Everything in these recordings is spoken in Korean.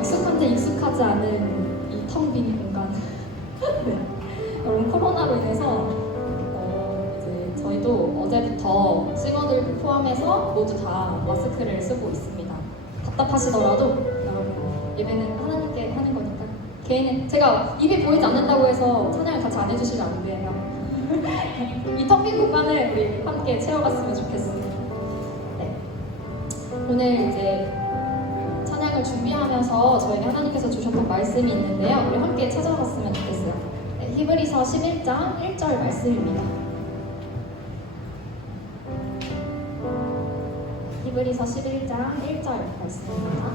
익숙한데 익숙하지 않은 이 텅 빈 공간. 네. 여러분 코로나로 인해서 이제 저희도 어제부터 싱어들 포함해서 모두 다 마스크를 쓰고 있습니다. 답답하시더라도 여러분 예배는 하나님께 하는 거니까 개인은 제가 입이 보이지 않는다고 해서 찬양을 같이 안 해주시면 안 돼요. 이 텅 빈 공간을 우리 함께 채워갔으면 좋겠습니다. 네. 오늘 이제 찬양을 준비하면서 저에게 하나님께서 주셨던 말씀이 있는데요. 우리 함께 찾아봤으면 좋겠어요. 네, 히브리서 11장 1절 말씀입니다. 히브리서 11장 1절 말씀입니다.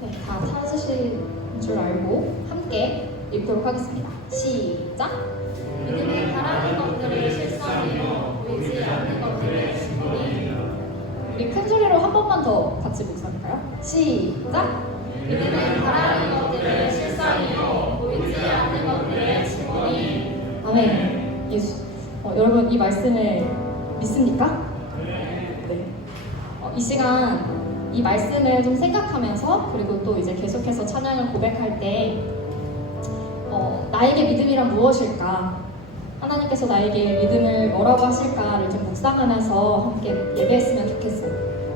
네, 다 찾으실 줄 알고 함께 읽도록 하겠습니다. 시작! 믿음이 바라는 것들을 실상이요 보이지 않는 것들을 증거이니라. 우리 큰 소리로 한 번만 더 같이 묵상할까요? 시작! 믿음이 바라는 것들을 실상이요 보이지 않는 것들을 증거이니라. 아멘. 예수. 여러분 이 말씀을 믿습니까? 네. 이 시간 이 말씀을 좀 생각하면서 그리고 또 이제 계속해서 찬양을 고백할 때 나에게 믿음이란 무엇일까? 하나님께서 나에게 믿음을 뭐라고 하실까를 좀 묵상하면서 함께 예배했으면 좋겠어요.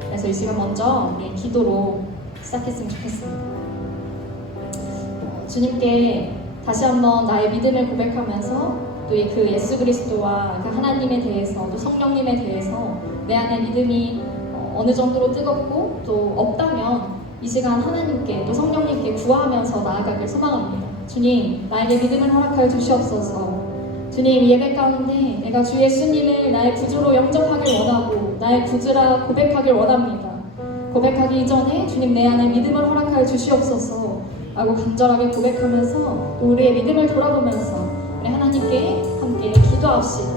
그래서 이 시간 먼저 우리 기도로 시작했으면 좋겠습니다. 주님께 다시 한번 나의 믿음을 고백하면서 또 그 예수 그리스도와 그 하나님에 대해서 또 성령님에 대해서 내 안에 믿음이 어느 정도로 뜨겁고 또 없다면 이 시간 하나님께 또 성령님께 구하면서 나아가길 소망합니다. 주님, 나에게 믿음을 허락하여 주시옵소서. 주님, 예배 가운데 내가 주 예수님을 나의 구주로 영접하길 원하고 나의 구주라 고백하길 원합니다. 고백하기 이전에 주님 내 안에 믿음을 허락하여 주시옵소서 라고 간절하게 고백하면서 또 우리의 믿음을 돌아보면서 우리 하나님께 함께 기도합시다.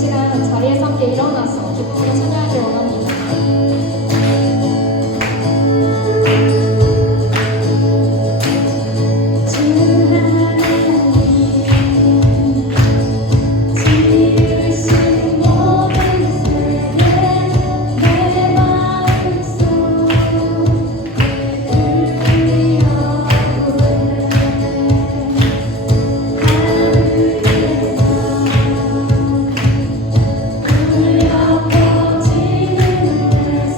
시간 자리에서 함께 일어나서 기쁨으로 참여하길 원합니다. 울려 퍼지는 내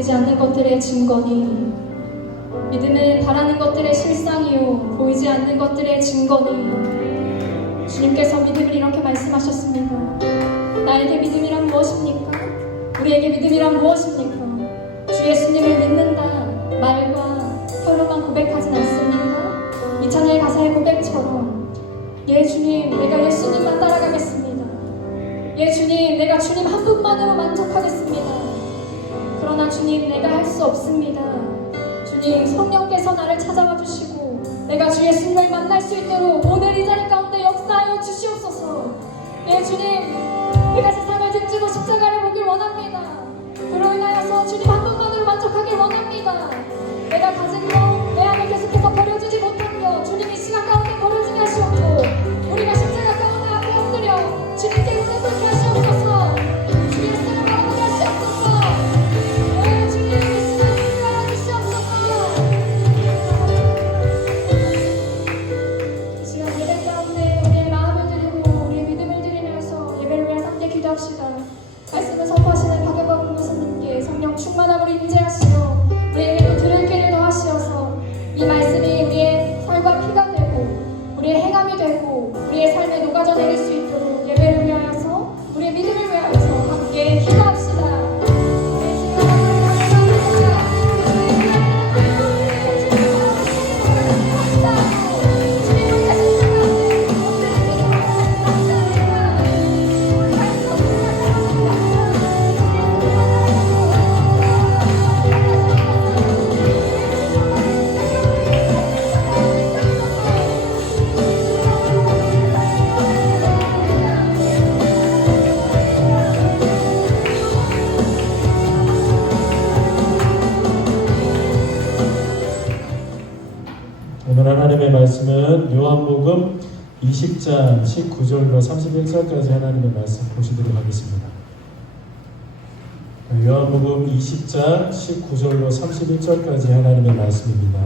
보이지 않는 것들의 증거니 믿음은 바라는 것들의 실상이요 보이지 않는 것들의 증거니 주님께서 믿음을 이렇게 말씀하셨습니다. 나에게 믿음이란 무엇입니까? 우리에게 믿음이란 무엇입니까? 주 예수님을 믿는다 말과 혀로만 고백하진 않습니까? 이 찬양의 가사의 고백처럼 예 주님 내가 예수님만 따라가겠습니다. 예 주님 내가 주님 한 분만으로 만족하겠습니다. 그러나 주님 내가 할 수 없습니다. 주님 성령께서 나를 찾아와 주시고 내가 주 예수님을 만날 수 있도록 오늘 이 자리 가운데 역사하여 주시옵소서. 예 주님 내가 세상을 등지고 십자가를 보길 원합니다. 그로 인하여서 주님 한 분만으로 만족하길 원합니다. 내가 가진 것 내 안에 계속해서 버려주지 못하며 주님 이 시간 가운데 버려지게 하시옵고 우리가 십자가 가운데 앞에 엎드려 주님께 은혜 돌게 하시옵소서. 주 예수를 바라보게 하시옵소서. 예 주님 예수를 알아주시옵소서. 이 시간 예배 가운데 우리의 마음을 드리고 우리의 믿음을 드리면서 예배를 위해 함께 기도합시다. 말씀을 선포하시는 박영과 공교사님께 성령 충만함으로 임재하시며 우리에게도 들을 길을 더하시어서 이 말씀이 우리의 살과 피가 되고 우리의 행함이 되고 우리의 삶에 녹아져 내릴 수 있도록 예배를 위하여서 우리의 믿음을 위하여서 함께 기도합시다. 오늘 하나님의 말씀은 요한복음 20장 19절로 31절까지 하나님의 말씀 보시도록 하겠습니다. 요한복음 20장 19절로 31절까지 하나님의 말씀입니다.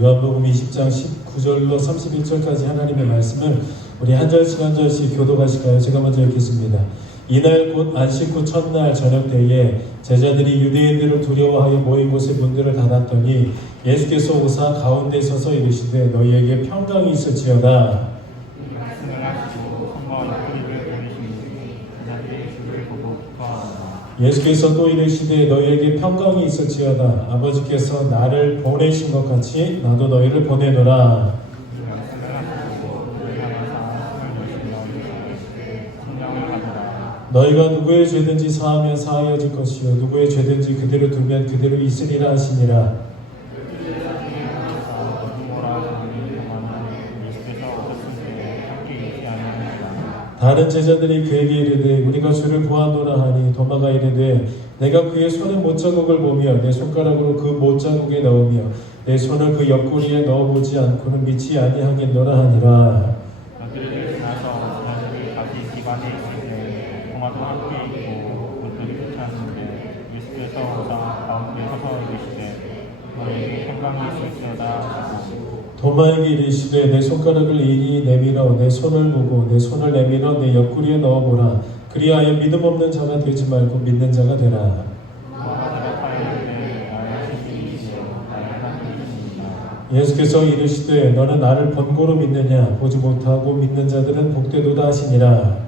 요한복음 20장 19절로 31절까지 하나님의 말씀을 우리 한 절씩 한 절씩 교독하실까요? 제가 먼저 읽겠습니다. 이날 곧 안식 후 첫날 저녁 때에 제자들이 유대인들을 두려워하여 모인 곳에 문들을 닫았더니 예수께서 오사 가운데 서서 이르시되 너희에게 평강이 있을지어다. 예수께서 또 이르시되 너희에게 평강이 있을지어다. 아버지께서 나를 보내신 것 같이 나도 너희를 보내노라. 너희가 누구의 죄든지 사하면 사하여질 것이요 누구의 죄든지 그대로 두면 그대로 있으리라 하시니라. 다른 제자들이 그에게 이르되 우리가 주를 보았노라 하니 도마가 이르되 내가 그의 손에 못자국을 보며 내 손가락으로 그 못자국에 넣으며 내 손을 그 옆구리에 넣어보지 않고는 믿지 아니하겠노라 하니라. 도마도 함께 있고 그들이 그렇지 않는데 예수께서 오사 가운데 서서 이르시되 너희에게 평강이 있을지어다. 도마에게 이르시되 내 손가락을 이리 내밀어 내 손을 보고 내 손을 내밀어 내 옆구리에 넣어보라. 그리하여 믿음 없는 자가 되지 말고 믿는 자가 되라. 예수께서 이르시되 너는 나를 본고로 믿느냐 보지 못하고 믿는 자들은 복되도다 하시니라.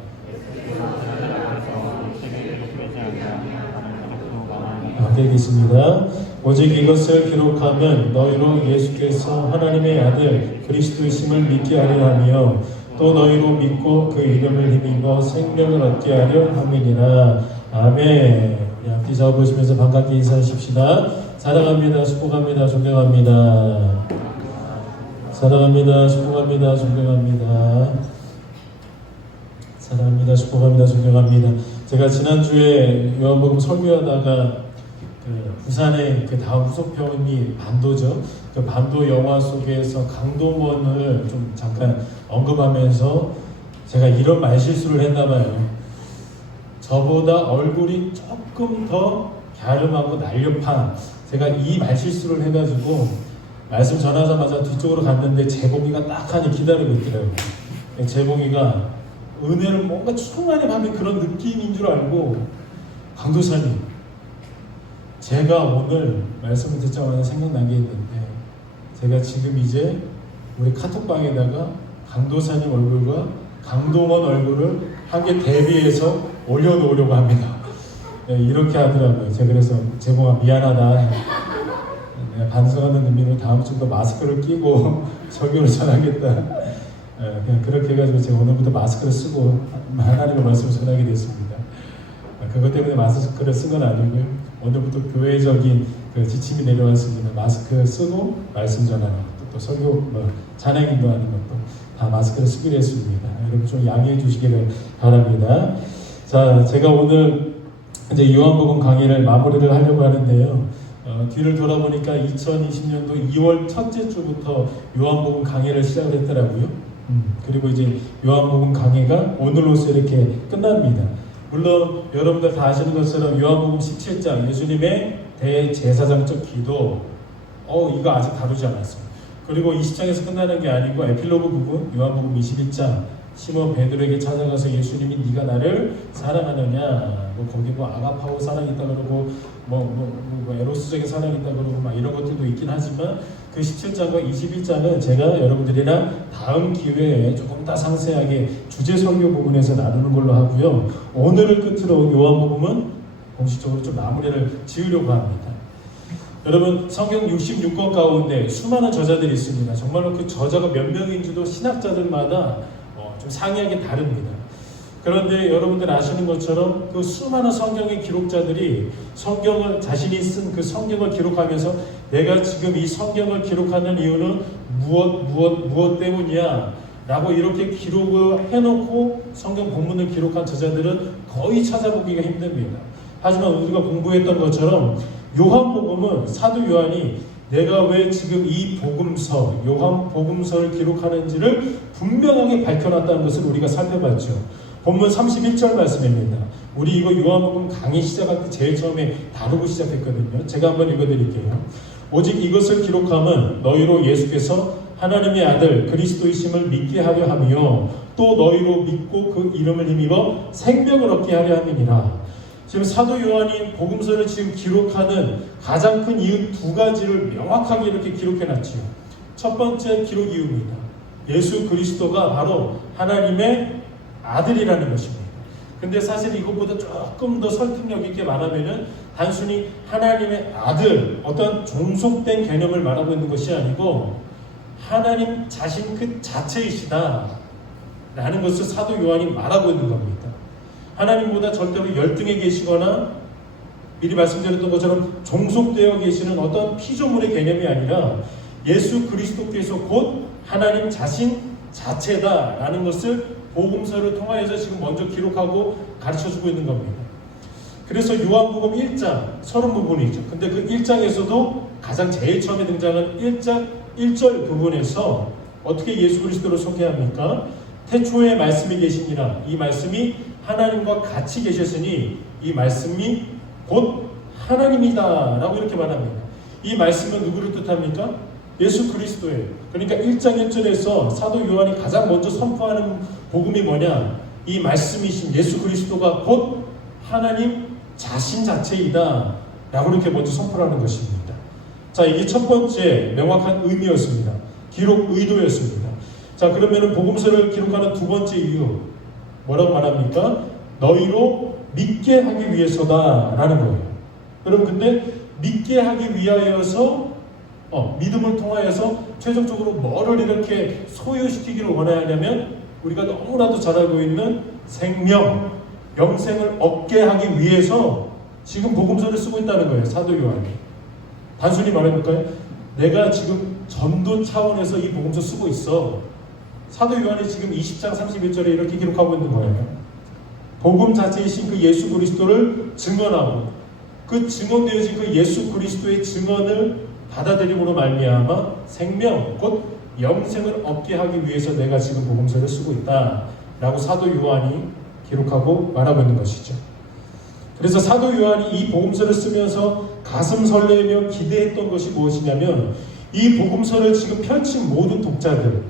되겠습니다. 오직 이것을 기록하면 너희로 예수께서 하나님의 아들 그리스도이심을 믿게 하려 하며 또 너희로 믿고 그 이름을 힘입어 생명을 얻게 하려 함이니라. 아멘. 앞뒤 잡으시면서 반갑게 인사하십시다. 사랑합니다. 축복합니다. 존경합니다. 사랑합니다. 축복합니다. 존경합니다. 사랑합니다. 축복합니다. 존경합니다. 제가 지난주에 요한복음 설교하다가 부산의 그 다음 후속편이 반도죠. 그 반도 영화 속에서 강동원을 좀 잠깐 언급하면서 제가 이런 말실수를 했나봐요. 저보다 얼굴이 조금 더 갸름하고 날렵한 제가 이 말실수를 해가지고 말씀 전하자마자 뒤쪽으로 갔는데 재봉이가 딱 하니 기다리고 있더라고요. 재봉이가 은혜를 뭔가 충만히 받는 그런 느낌인 줄 알고, 강도사님, 제가 오늘 말씀을 듣자마자 생각난 게 있는데, 제가 지금 이제 우리 카톡방에다가 강도사님 얼굴과 강동원 얼굴을 함께 대비해서 올려놓으려고 합니다. 네, 이렇게 하더라고요. 제가 그래서 제공아 미안하다, 내가 반성하는 의미로 다음 주부터 마스크를 끼고 설교를 전하겠다. 그냥 그렇게 해가지고 제가 오늘부터 마스크를 쓰고 하나님의 말씀을 전하게 됐습니다. 그것 때문에 마스크를 쓴 건 아니고요. 오늘부터 교회적인 그 지침이 내려왔습니다. 마스크 쓰고 말씀 전하는 것도, 또 설교, 찬양 인도하는 것도 다 마스크를 쓰기로 했습니다. 여러분 좀 양해해 주시기를 바랍니다. 자, 제가 오늘 이제 요한복음 강의를 마무리를 하려고 하는데요. 뒤를 돌아보니까 2020년도 2월 첫째 주부터 요한복음 강의를 시작을 했더라고요. 그리고 이제 요한복음 강의가 오늘로서 이렇게 끝납니다. 물론 여러분들 다 아시는 것처럼 요한복음 17장 예수님의 대제사장적 기도, 이거 아직 다루지 않았어요. 그리고 20장에서 끝나는 게 아니고 에필로그 부분 요한복음 21장 시몬 베드로에게 찾아가서 예수님이 네가 나를 사랑하느냐, 거기 아가파오 사랑이 있다 그러고 에로스적인 사랑이 있다 그러고 이런 것들도 있긴 하지만, 그 17장과 21장은 제가 여러분들이랑 다음 기회에 조금 더 상세하게 주제 설교 부분에서 나누는 걸로 하고요. 오늘을 끝으로 요한복음은 공식적으로 좀 마무리를 지으려고 합니다. 여러분, 성경 66권 가운데 수많은 저자들이 있습니다. 정말로 그 저자가 몇 명인지도 신학자들마다 좀 상이하게 다릅니다. 그런데 여러분들 아시는 것처럼 그 수많은 성경의 기록자들이 성경을, 자신이 쓴 그 성경을 기록하면서 내가 지금 이 성경을 기록하는 이유는 무엇 때문이야 라고 이렇게 기록을 해놓고 성경 본문을 기록한 저자들은 거의 찾아보기가 힘듭니다. 하지만 우리가 공부했던 것처럼 요한복음은 사도 요한이 내가 왜 지금 이 복음서, 요한복음서를 기록하는지를 분명하게 밝혀놨다는 것을 우리가 살펴봤죠. 본문 31절 말씀입니다. 우리 이거 요한복음 강의 시작할 때 제일 처음에 다루고 시작했거든요. 제가 한번 읽어드릴게요. 오직 이것을 기록함은 너희로 예수께서 하나님의 아들 그리스도이심을 믿게 하려 하며 또 너희로 믿고 그 이름을 힘입어 생명을 얻게 하려 함이니라. 지금 사도 요한이 복음서를 지금 기록하는 가장 큰 이유 두 가지를 명확하게 이렇게 기록해놨지요. 첫 번째 기록 이유입니다. 예수 그리스도가 바로 하나님의 아들이라는 것입니다. 근데 사실 이것보다 조금 더 설득력 있게 말하면은 단순히 하나님의 아들, 어떤 종속된 개념을 말하고 있는 것이 아니고 하나님 자신 그 자체이시다 라는 것을 사도 요한이 말하고 있는 겁니다. 하나님보다 절대로 열등해 계시거나 미리 말씀드렸던 것처럼 종속되어 계시는 어떤 피조물의 개념이 아니라 예수 그리스도께서 곧 하나님 자신 자체다라는 것을 복음서를 통하여서 지금 먼저 기록하고 가르쳐주고 있는 겁니다. 그래서 요한복음 1장 서론 부분이죠. 근데 그 1장에서도 가장 제일 처음에 등장하는 1장 1절 부분에서 어떻게 예수 그리스도를 소개합니까? 태초에 말씀이 계시니라. 이 말씀이 하나님과 같이 계셨으니 이 말씀이 곧 하나님이다 라고 이렇게 말합니다. 이 말씀은 누구를 뜻합니까? 예수 그리스도예요. 그러니까 1장 1절에서 사도 요한이 가장 먼저 선포하는 복음이 뭐냐? 이 말씀이신 예수 그리스도가 곧 하나님 자신 자체이다 라고 이렇게 먼저 선포하는 것입니다. 자, 이게 첫 번째 명확한 의미였습니다. 기록 의도였습니다. 자, 그러면은 복음서를 기록하는 두 번째 이유 뭐라고 말합니까? 너희로 믿게 하기 위해서다 라는 거예요. 여러분, 근데 믿게 하기 위하여서 믿음을 통하여서 최종적으로 뭐를 이렇게 소유시키기를 원해야 하냐면 우리가 너무나도 잘 알고 있는 생명, 영생을 얻게 하기 위해서 지금 복음서를 쓰고 있다는 거예요. 사도 요한이. 단순히 말해볼까요? 내가 지금 전도 차원에서 이 복음서 쓰고 있어. 사도 요한이 지금 20장 31절에 이렇게 기록하고 있는 거예요. 복음 자체이신 그 예수 그리스도를 증언하고 그 증언되어진 그 예수 그리스도의 증언을 받아들임으로 말미암아 생명, 곧 영생을 얻게 하기 위해서 내가 지금 복음서를 쓰고 있다 라고 사도 요한이 기록하고 말하고 있는 것이죠. 그래서 사도 요한이 이 복음서를 쓰면서 가슴 설레며 기대했던 것이 무엇이냐면 이 복음서를 지금 펼친 모든 독자들,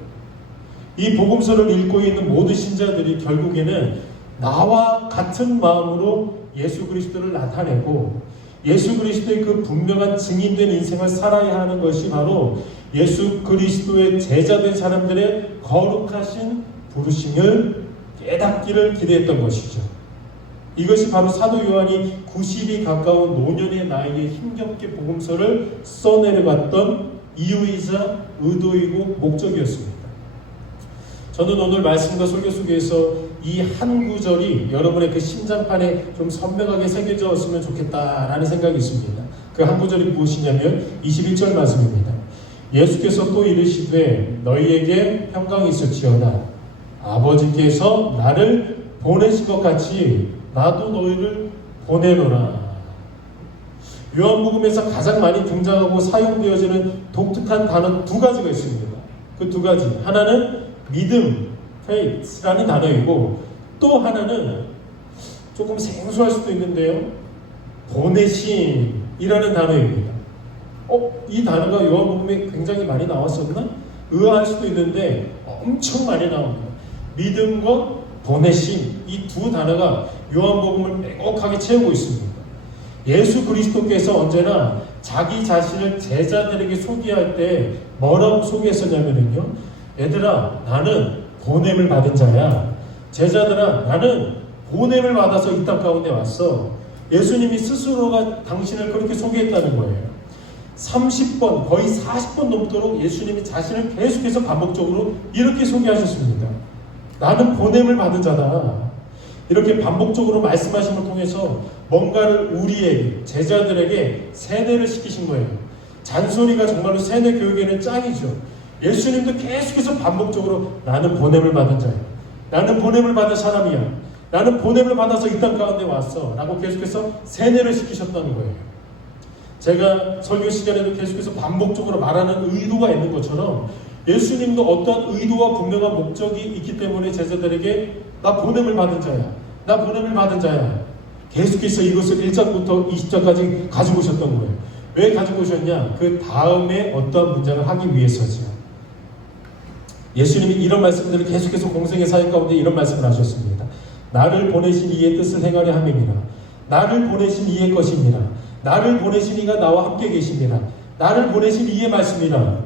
이 복음서를 읽고 있는 모든 신자들이 결국에는 나와 같은 마음으로 예수 그리스도를 나타내고 예수 그리스도의 그 분명한 증인된 인생을 살아야 하는 것이 바로 예수 그리스도의 제자된 사람들의 거룩하신 부르심을 깨닫기를 기대했던 것이죠. 이것이 바로 사도 요한이 90이 가까운 노년의 나이에 힘겹게 복음서를 써내려갔던 이유이자 의도이고 목적이었습니다. 저는 오늘 말씀과 설교 속에서 이 한 구절이 여러분의 그 심장판에 좀 선명하게 새겨졌으면 좋겠다라는 생각이 있습니다. 그 한 구절이 무엇이냐면 21절 말씀입니다. 예수께서 또 이르시되 너희에게 평강이 있을지어다. 아버지께서 나를 보내신 것 같이 나도 너희를 보내노라. 요한복음에서 가장 많이 등장하고 사용되어지는 독특한 단어 두 가지가 있습니다. 그 두 가지. 하나는 믿음, faith라는 단어이고 또 하나는 조금 생소할 수도 있는데요. 보내심이라는 단어입니다. 이 단어가 요한복음에 굉장히 많이 나왔었나? 의아할 수도 있는데 엄청 많이 나옵니다. 믿음과 보내심 이 두 단어가 요한복음을 빼곡하게 채우고 있습니다. 예수 그리스도께서 언제나 자기 자신을 제자들에게 소개할 때 뭐라고 소개했었냐면요. 얘들아 나는 보냄을 받은 자야. 제자들아 나는 보냄을 받아서 이 땅 가운데 왔어. 예수님이 스스로가 당신을 그렇게 소개했다는 거예요. 30번 거의 40번 넘도록 예수님이 자신을 계속해서 반복적으로 이렇게 소개하셨습니다. 나는 보냄을 받은 자다. 이렇게 반복적으로 말씀하심을 통해서 뭔가를 우리에게 제자들에게 세뇌를 시키신 거예요. 잔소리가 정말로 세뇌 교육에는 짱이죠. 예수님도 계속해서 반복적으로 나는 보냄을 받은 자야. 나는 보냄을 받은 사람이야. 나는 보냄을 받아서 이 땅 가운데 왔어. 라고 계속해서 세뇌를 시키셨다는 거예요. 제가 설교 시간에도 계속해서 반복적으로 말하는 의도가 있는 것처럼 예수님도 어떠한 의도와 분명한 목적이 있기 때문에 제자들에게 나 보냄을 받은 자야. 나 보냄을 받은 자야. 계속해서 이것을 1장부터 20장까지 가지고 오셨던 거예요. 왜 가지고 오셨냐? 그 다음에 어떠한 문장을 하기 위해서죠. 예수님이 이런 말씀들을 계속해서 공생의 사역 가운데 이런 말씀을 하셨습니다. 나를 보내신 이의 뜻을 행하려 함이니라. 나를 보내신 이의 것이니라. 나를 보내신 이가 나와 함께 계시니라. 나를 보내신 이의 말씀이라.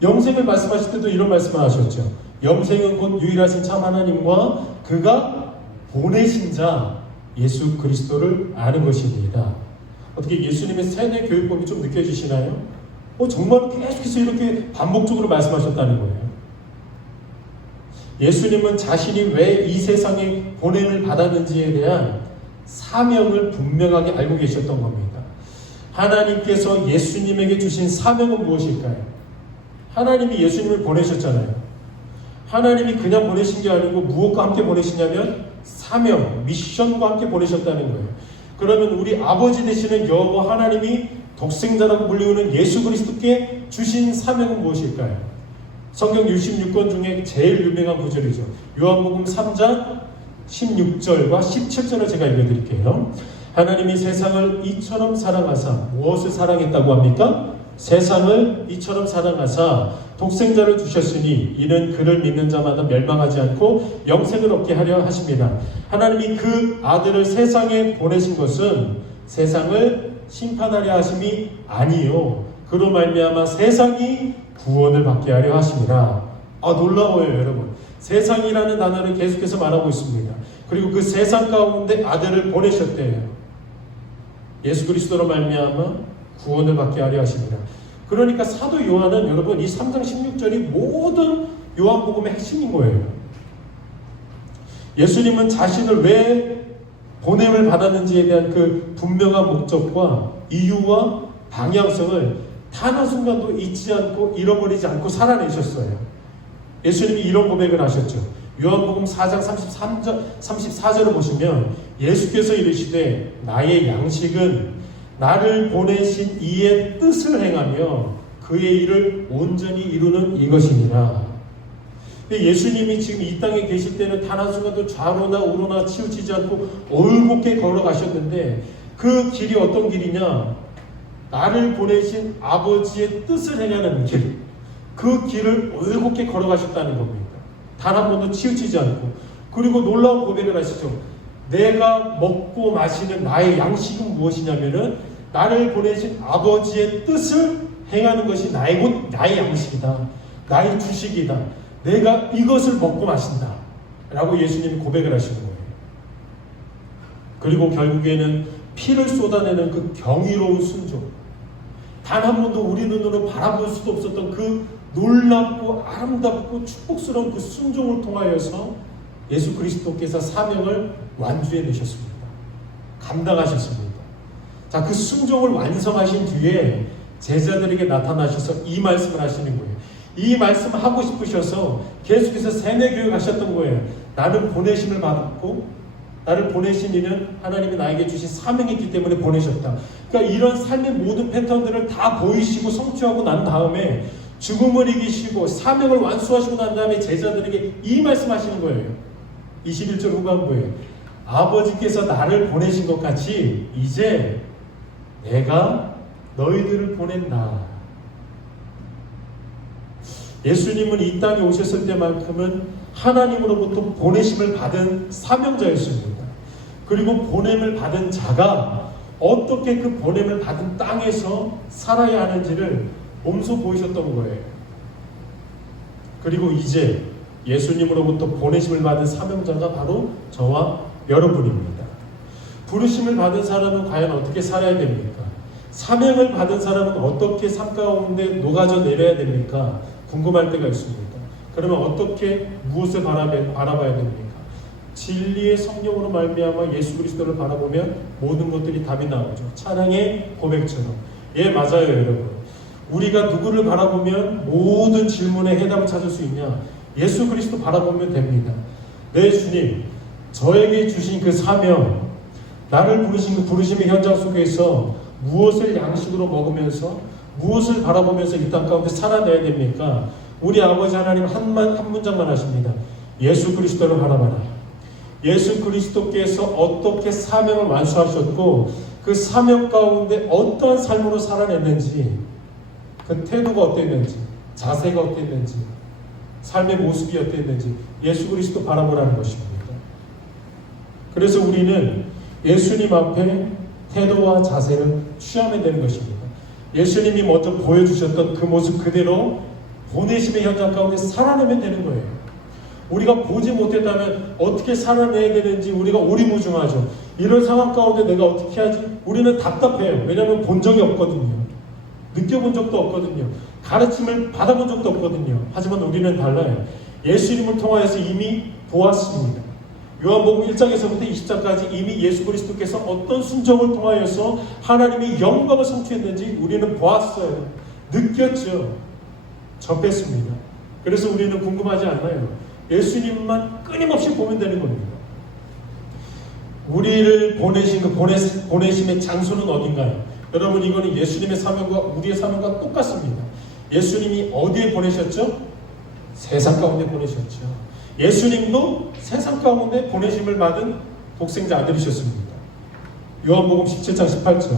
영생을 말씀하실 때도 이런 말씀을 하셨죠. 영생은 곧 유일하신 참 하나님과 그가 보내신 자 예수 그리스도를 아는 것입니다. 어떻게 예수님의 세뇌 교육법이 좀 느껴지시나요? 정말 계속해서 이렇게 반복적으로 말씀하셨다는 거예요. 예수님은 자신이 왜 이 세상에 보냄을 받았는지에 대한 사명을 분명하게 알고 계셨던 겁니다. 하나님께서 예수님에게 주신 사명은 무엇일까요? 하나님이 예수님을 보내셨잖아요. 하나님이 그냥 보내신 게 아니고 무엇과 함께 보내시냐면 사명, 미션과 함께 보내셨다는 거예요. 그러면 우리 아버지 되시는 여호와 하나님이 독생자라고 불리우는 예수 그리스도께 주신 사명은 무엇일까요? 성경 66권 중에 제일 유명한 구절이죠. 요한복음 3장 16절과 17절을 제가 읽어드릴게요. 하나님이 세상을 이처럼 사랑하사 무엇을 사랑했다고 합니까? 세상을 이처럼 사랑하사 독생자를 주셨으니 이는 그를 믿는 자마다 멸망하지 않고 영생을 얻게 하려 하십니다. 하나님이 그 아들을 세상에 보내신 것은 세상을 심판하려 하심이 아니요 그로 말미암아 세상이 구원을 받게 하려 하심이라. 놀라워요 여러분. 세상이라는 단어를 계속해서 말하고 있습니다. 그리고 그 세상 가운데 아들을 보내셨대요. 예수 그리스도로 말미암아 구원을 받게 하려 하십니다. 그러니까 사도 요한은 여러분 이 3장 16절이 모든 요한복음의 핵심인 거예요. 예수님은 자신을 왜 보냄을 받았는지에 대한 그 분명한 목적과 이유와 방향성을 단 한순간도 잊지 않고 잃어버리지 않고 살아내셨어요. 예수님이 이런 고백을 하셨죠. 요한복음 4장 34절을 보시면 예수께서 이르시되 나의 양식은 나를 보내신 이의 뜻을 행하며 그의 일을 온전히 이루는 이것이니라. 예수님이 지금 이 땅에 계실 때는 단 한순간도 좌로나 우로나 치우치지 않고 올곧게 걸어가셨는데 그 길이 어떤 길이냐? 나를 보내신 아버지의 뜻을 행하는 길. 그 길을 올곧게 걸어가셨다는 겁니다. 단 한 번도 치우치지 않고, 그리고 놀라운 고백을 하시죠. 내가 먹고 마시는 나의 양식은 무엇이냐면은 나를 보내신 아버지의 뜻을 행하는 것이 나의 양식이다. 나의 주식이다. 내가 이것을 먹고 마신다. 라고 예수님이 고백을 하시는 거예요. 그리고 결국에는 피를 쏟아내는 그 경이로운 순종. 단 한 번도 우리 눈으로 바라볼 수도 없었던 그 놀랍고 아름답고 축복스러운 그 순종을 통하여서 예수 그리스도께서 사명을 완주해 내셨습니다. 감당하셨습니다. 자, 그 순종을 완성하신 뒤에 제자들에게 나타나셔서 이 말씀을 하시는 거예요. 이 말씀 하고 싶으셔서 계속해서 세뇌 교육하셨던 거예요. 나는 보내심을 받았고 나를 보내신 이는 하나님이 나에게 주신 사명이 있기 때문에 보내셨다. 그러니까 이런 삶의 모든 패턴들을 다 보이시고 성취하고 난 다음에 죽음을 이기시고 사명을 완수하시고 난 다음에 제자들에게 이 말씀하시는 거예요. 21절 후반부에 아버지께서 나를 보내신 것 같이 이제 내가 너희들을 보낸다. 예수님은 이 땅에 오셨을 때만큼은 하나님으로부터 보내심을 받은 사명자였습니다. 그리고 보냄을 받은 자가 어떻게 그 보냄을 받은 땅에서 살아야 하는지를 몸소 보이셨던 거예요. 그리고 이제 예수님으로부터 보내심을 받은 사명자가 바로 저와 여러분입니다. 부르심을 받은 사람은 과연 어떻게 살아야 됩니까? 사명을 받은 사람은 어떻게 삶 가운데 녹아져 내려야 됩니까? 궁금할 때가 있습니다. 그러면 어떻게 무엇을 바라봐야 됩니까? 진리의 성령으로 말미암아 예수 그리스도를 바라보면 모든 것들이 답이 나오죠. 찬양의 고백처럼. 예, 맞아요, 여러분. 우리가 누구를 바라보면 모든 질문에 해답을 찾을 수 있냐? 예수 그리스도 바라보면 됩니다. 네, 주님, 저에게 주신 그 사명, 나를 부르신 그 부르심의 현장 속에서 무엇을 양식으로 먹으면서 무엇을 바라보면서 이 땅 가운데 살아내야 됩니까? 우리 아버지 하나님 한 문장만 하십니다. 예수 그리스도를 바라봐라. 예수 그리스도께서 어떻게 사명을 완수하셨고 그 사명 가운데 어떠한 삶으로 살아냈는지, 그 태도가 어땠는지, 자세가 어땠는지, 삶의 모습이 어땠는지 예수 그리스도 바라보라는 것입니다. 그래서 우리는 예수님 앞에 태도와 자세를 취하면 되는 것입니다. 예수님이 먼저 보여주셨던 그 모습 그대로 보내심의 현장 가운데 살아내면 되는 거예요. 우리가 보지 못했다면 어떻게 살아내야 되는지 우리가 오리무중하죠. 이런 상황 가운데 내가 어떻게 하지? 우리는 답답해요. 왜냐하면 본 적이 없거든요. 느껴본 적도 없거든요. 가르침을 받아본 적도 없거든요. 하지만 우리는 달라요. 예수님을 통하여서 이미 보았습니다. 요한복음 1장에서부터 20장까지 이미 예수 그리스도께서 어떤 순종을 통하여서 하나님의 영광을 성취했는지 우리는 보았어요. 느꼈죠. 접했습니다. 그래서 우리는 궁금하지 않나요? 예수님만 끊임없이 보면 되는 겁니다. 우리를 보내신 그 보내심의 장소는 어딘가요? 여러분, 이거는 예수님의 사명과 우리의 사명과 똑같습니다. 예수님이 어디에 보내셨죠? 세상 가운데 보내셨죠. 예수님도 세상 가운데 보내심을 받은 독생자 아들이셨습니다. 요한복음 17장 18절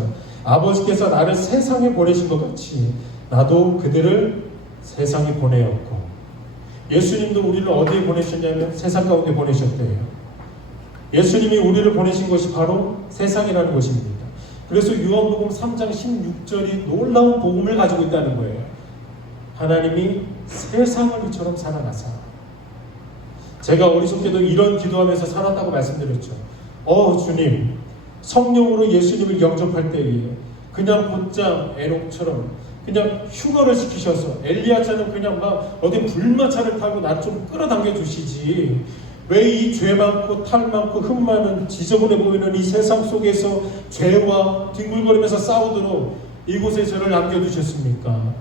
아버지께서 나를 세상에 보내신 것 같이 나도 그들을 세상에 보내었고. 예수님도 우리를 어디에 보내셨냐면 세상 가운데 보내셨대요. 예수님이 우리를 보내신 것이 바로 세상이라는 것입니다. 그래서 요한복음 3장 16절이 놀라운 복음을 가지고 있다는 거예요. 하나님이 세상을 이처럼 사랑하사. 제가 어리석게도 이런 기도하면서 살았다고 말씀드렸죠. 주님, 성령으로 예수님을 영접할 때에 그냥 곧장 에녹처럼 그냥 휴거를 시키셔서 엘리야처럼 그냥 막 어디 불마차를 타고 나 좀 끌어당겨 주시지. 왜 이 죄 많고 탈 많고 흠 많은 지저분해 보이는 이 세상 속에서 죄와 뒹굴거리면서 싸우도록 이곳에 저를 남겨두셨습니까?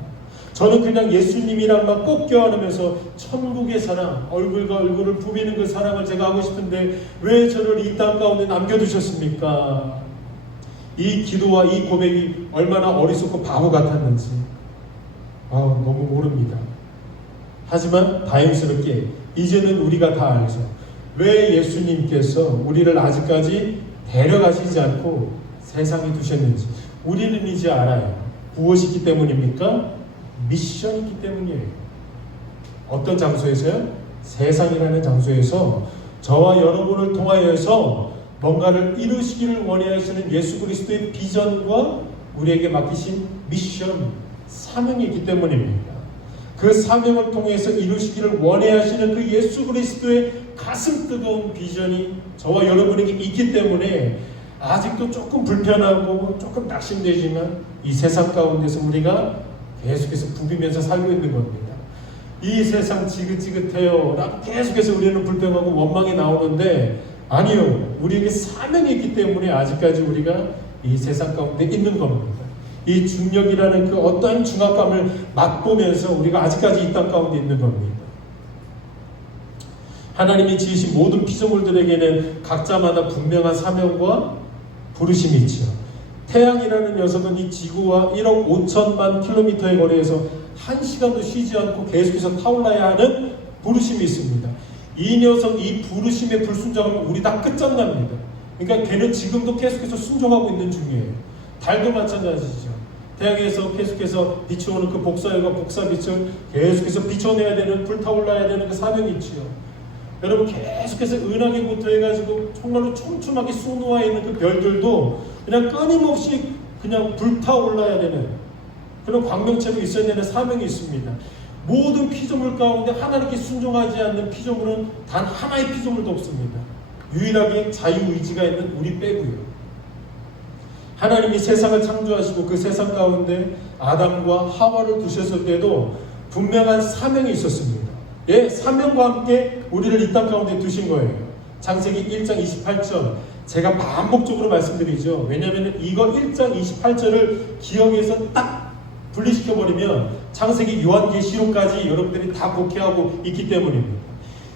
저는 그냥 예수님이랑만 꼭 껴안으면서 천국의 사랑, 얼굴과 얼굴을 부비는 그 사랑을 제가 하고 싶은데 왜 저를 이 땅 가운데 남겨두셨습니까? 이 기도와 이 고백이 얼마나 어리석고 바보 같았는지 너무 모릅니다. 하지만 다행스럽게 이제는 우리가 다 알죠. 왜 예수님께서 우리를 아직까지 데려가시지 않고 세상에 두셨는지 우리는 이제 알아요. 무엇이기 때문입니까? 미션이 있기 때문이에요. 어떤 장소에서요? 세상이라는 장소에서 저와 여러분을 통하여서 뭔가를 이루시기를 원하시는 예수 그리스도의 비전과 우리에게 맡기신 미션, 사명이 있기 때문입니다. 그 사명을 통해서 이루시기를 원하시는 그 예수 그리스도의 가슴 뜨거운 비전이 저와 여러분에게 있기 때문에 아직도 조금 불편하고 조금 낙심되지만 이 세상 가운데서 우리가 계속해서 부비면서 살고 있는 겁니다. 이 세상 지긋지긋해요 라고 계속해서 우리는 불평하고 원망이 나오는데 아니요, 우리에게 사명이 있기 때문에 아직까지 우리가 이 세상 가운데 있는 겁니다. 이 중력이라는 그 어떠한 중압감을 맛보면서 우리가 아직까지 이 땅 가운데 있는 겁니다. 하나님이 지으신 모든 피조물들에게는 각자마다 분명한 사명과 부르심이 있죠. 태양이라는 녀석은 이 지구와 1억 5천만 킬로미터의 거리에서 1시간도 쉬지 않고 계속해서 타올라야 하는 부르심이 있습니다. 이 녀석, 이 부르심에 불순종하면 우리 다 끝장납니다. 그러니까 걔는 지금도 계속해서 순종하고 있는 중이에요. 달도 마찬가지죠. 태양에서 계속해서 비춰오는 그 복사열과 복사빛을 계속해서 비춰내야 되는, 불타올라야 되는 그 사명이 있지요. 여러분, 계속해서 은하계부터 해가지고 정말로 촘촘하게 쏘놓아 있는 그 별들도 그냥 끊임없이 그냥 불타올라야 되는 그런 광명체로 있어야 되는 사명이 있습니다. 모든 피조물 가운데 하나님께 순종하지 않는 피조물은 단 하나의 피조물도 없습니다. 유일하게 자유의지가 있는 우리 빼고요. 하나님이 세상을 창조하시고 그 세상 가운데 아담과 하와를 두셨을 때도 분명한 사명이 있었습니다. 예, 사명과 함께 우리를 이 땅 가운데 두신 거예요. 창세기 1장 28절 제가 반복적으로 말씀드리죠. 왜냐하면 이거 1장 28절을 기억해서 딱 분리시켜버리면 창세기 요한계시록까지 여러분들이 다 복해하고 있기 때문입니다.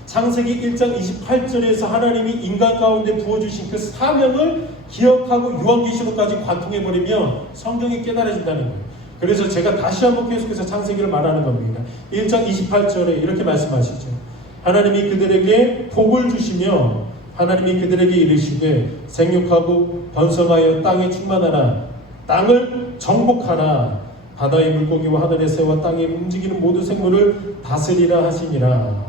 창세기 1장 28절에서 하나님이 인간 가운데 부어주신 그 사명을 기억하고 요한계시록까지 관통해버리면 성경이 깨달아진다는 거예요. 그래서 제가 다시 한번 계속해서 창세기를 말하는 겁니다. 1장 28절에 이렇게 말씀하시죠. 하나님이 그들에게 복을 주시며 하나님이 그들에게 이르시되 생육하고 번성하여 땅에 충만하라. 땅을 정복하라. 바다의 물고기와 하늘의 새와 땅에 움직이는 모든 생물을 다스리라 하시니라.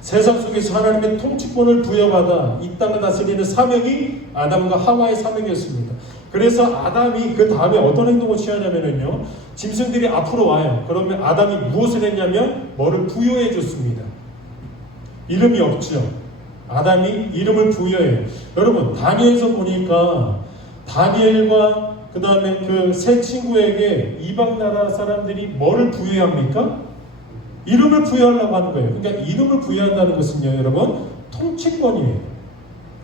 세상 속에서 하나님의 통치권을 부여받아 이 땅을 다스리는 사명이 아담과 하와의 사명이었습니다. 그래서 아담이 그 다음에 어떤 행동을 취하냐면요, 짐승들이 앞으로 와요. 그러면 아담이 무엇을 했냐면 뭐를 부여해 줬습니다. 이름이 없죠. 아담이 이름을 부여해요. 여러분, 다니엘서 보니까 다니엘과 그 다음에 그 세 친구에게 이방 나라 사람들이 뭐를 부여합니까? 이름을 부여하려고 하는 거예요. 그러니까 이름을 부여한다는 것은요, 여러분, 통치권이에요.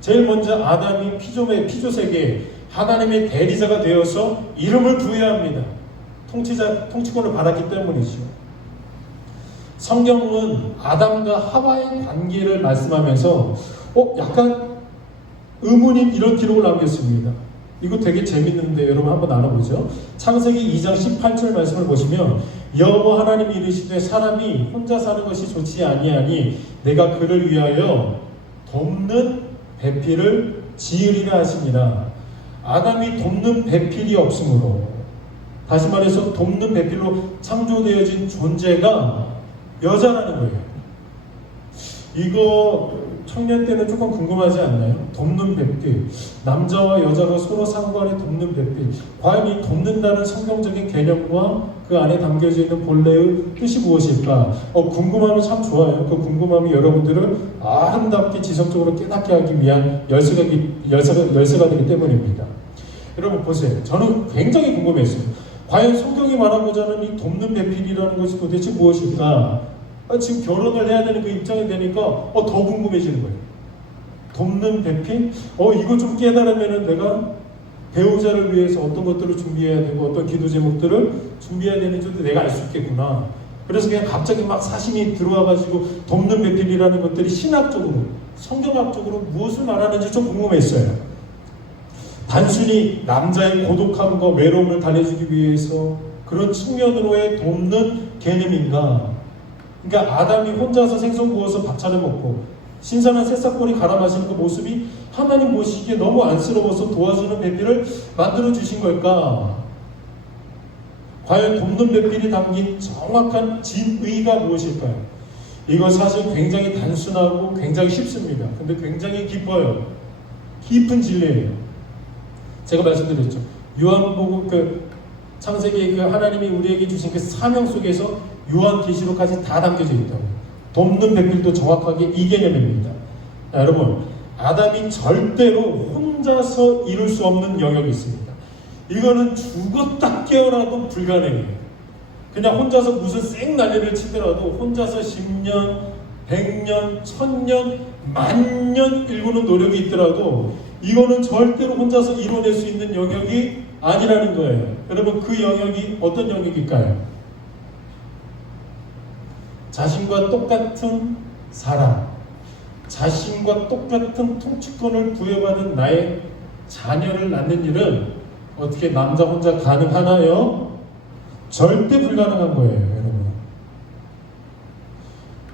제일 먼저 아담이 피조세계에 하나님의 대리자가 되어서 이름을 부여합니다. 통치권을 받았기 때문이죠. 성경은 아담과 하와의 관계를 말씀하면서 약간 의문인 이런 기록을 남겼습니다. 이거 되게 재밌는데 여러분 한번 나눠보죠. 창세기 2장 18절 말씀을 보시면 여호와 하나님이 이르시되 사람이 혼자 사는 것이 좋지 아니하니 내가 그를 위하여 돕는 배필을 지으리라 하시니라. 아담이 돕는 배필이 없으므로, 다시 말해서 돕는 배필로 창조되어진 존재가 여자라는 거예요. 이거 청년 때는 조금 궁금하지 않나요? 돕는 배필, 남자와 여자가 서로 상관에 돕는 배필, 과연 이 돕는다는 성경적인 개념과 그 안에 담겨져 있는 본래의 뜻이 무엇일까? 궁금하면 참 좋아요. 그 궁금함이 여러분들을 아름답게 지성적으로 깨닫게 하기 위한 열쇠가 되기 때문입니다. 여러분 보세요. 저는 굉장히 궁금했어요. 과연 성경이 말하고자 하는 이 돕는 배필이라는 것이 도대체 무엇일까? 지금 결혼을 해야 되는 그 입장이 되니까 더 궁금해지는 거예요. 돕는 배필? 이거 좀 깨달으면은 내가 배우자를 위해서 어떤 것들을 준비해야 되고 어떤 기도 제목들을 준비해야 되는지도 내가 알 수 있겠구나. 그래서 그냥 갑자기 막 사심이 들어와가지고 돕는 배필이라는 것들이 신학적으로, 성경학적으로 무엇을 말하는지 좀 궁금했어요. 단순히 남자의 고독함과 외로움을 달래주기 위해서 그런 측면으로의 돕는 개념인가? 그러니까 아담이 혼자서 생선 구워서 밥 차려 먹고 신선한 새싹보리 갈아 마시는 그 모습이 하나님 보시기에 너무 안쓰러워서 도와주는 배필을 만들어 주신 걸까? 과연 돕는 배필이 담긴 정확한 진의가 무엇일까요? 이거 사실 굉장히 단순하고 굉장히 쉽습니다. 근데 굉장히 깊어요. 깊은 진리예요. 제가 말씀드렸죠. 요한복음 창세기 하나님이 우리에게 주신 그 사명 속에서 요한계시록까지 다 담겨져 있다고. 돕는 배필도 정확하게 이 개념입니다. 자, 여러분, 아담이 절대로 혼자서 이룰 수 없는 영역이 있습니다. 이거는 죽었다 깨어나도 불가능해요. 그냥 혼자서 무슨 생난리를 치더라도 혼자서 10년, 100년, 1000년, 10,000년 일구는 노력이 있더라도 이거는 절대로 혼자서 이뤄낼 수 있는 영역이 아니라는 거예요. 여러분, 그 영역이 어떤 영역일까요? 자신과 똑같은 사람, 자신과 똑같은 통치권을 부여받은 나의 자녀를 낳는 일은 어떻게 남자 혼자 가능하나요? 절대 불가능한 거예요, 여러분.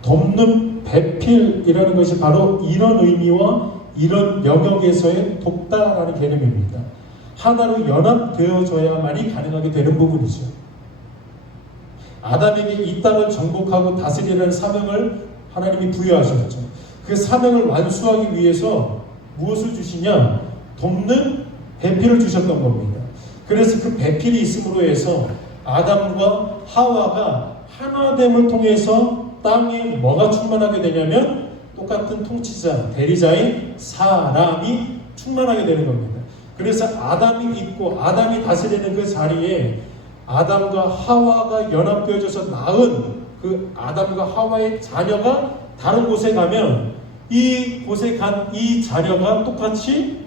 돕는 배필이라는 것이 바로 이런 의미와 이런 영역에서의 돕다라는 개념입니다. 하나로 연합되어져야만이 가능하게 되는 부분이죠. 아담에게 이 땅을 정복하고 다스리라는 사명을 하나님이 부여하셨죠. 그 사명을 완수하기 위해서 무엇을 주시냐? 돕는 배필을 주셨던 겁니다. 그래서 그 배필이 있음으로 해서 아담과 하와가 하나됨을 통해서 땅에 뭐가 충만하게 되냐면 똑같은 통치자, 대리자인 사람이 충만하게 되는 겁니다. 그래서 아담이 있고 아담이 다스리는 그 자리에 아담과 하와가 연합되어져서 낳은 그 아담과 하와의 자녀가 다른 곳에 가면 이 곳에 간 이 자녀가 똑같이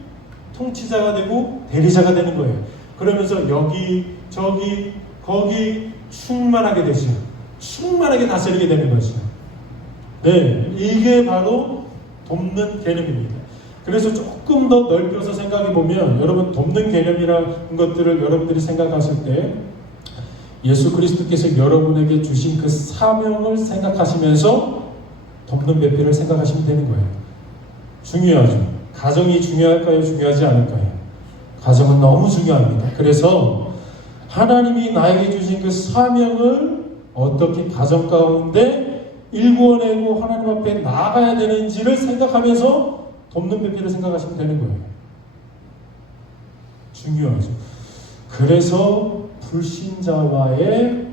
통치자가 되고 대리자가 되는 거예요. 그러면서 여기 저기 거기 충만하게 되죠. 충만하게 다스리게 되는 거죠. 네, 이게 바로 돕는 개념입니다. 그래서 조금 더 넓혀서 생각해 보면 여러분, 돕는 개념이라는 것들을 여러분들이 생각하실 때 예수 그리스도께서 여러분에게 주신 그 사명을 생각하시면서 돕는 배필을 생각하시면 되는 거예요. 중요하죠. 가정이 중요할까요? 중요하지 않을까요? 가정은 너무 중요합니다. 그래서 하나님이 나에게 주신 그 사명을 어떻게 가정 가운데 일구어내고 하나님 앞에 나아가야 되는지를 생각하면서 돕는 배필을 생각하시면 되는 거예요. 중요하죠. 그래서 불신자와의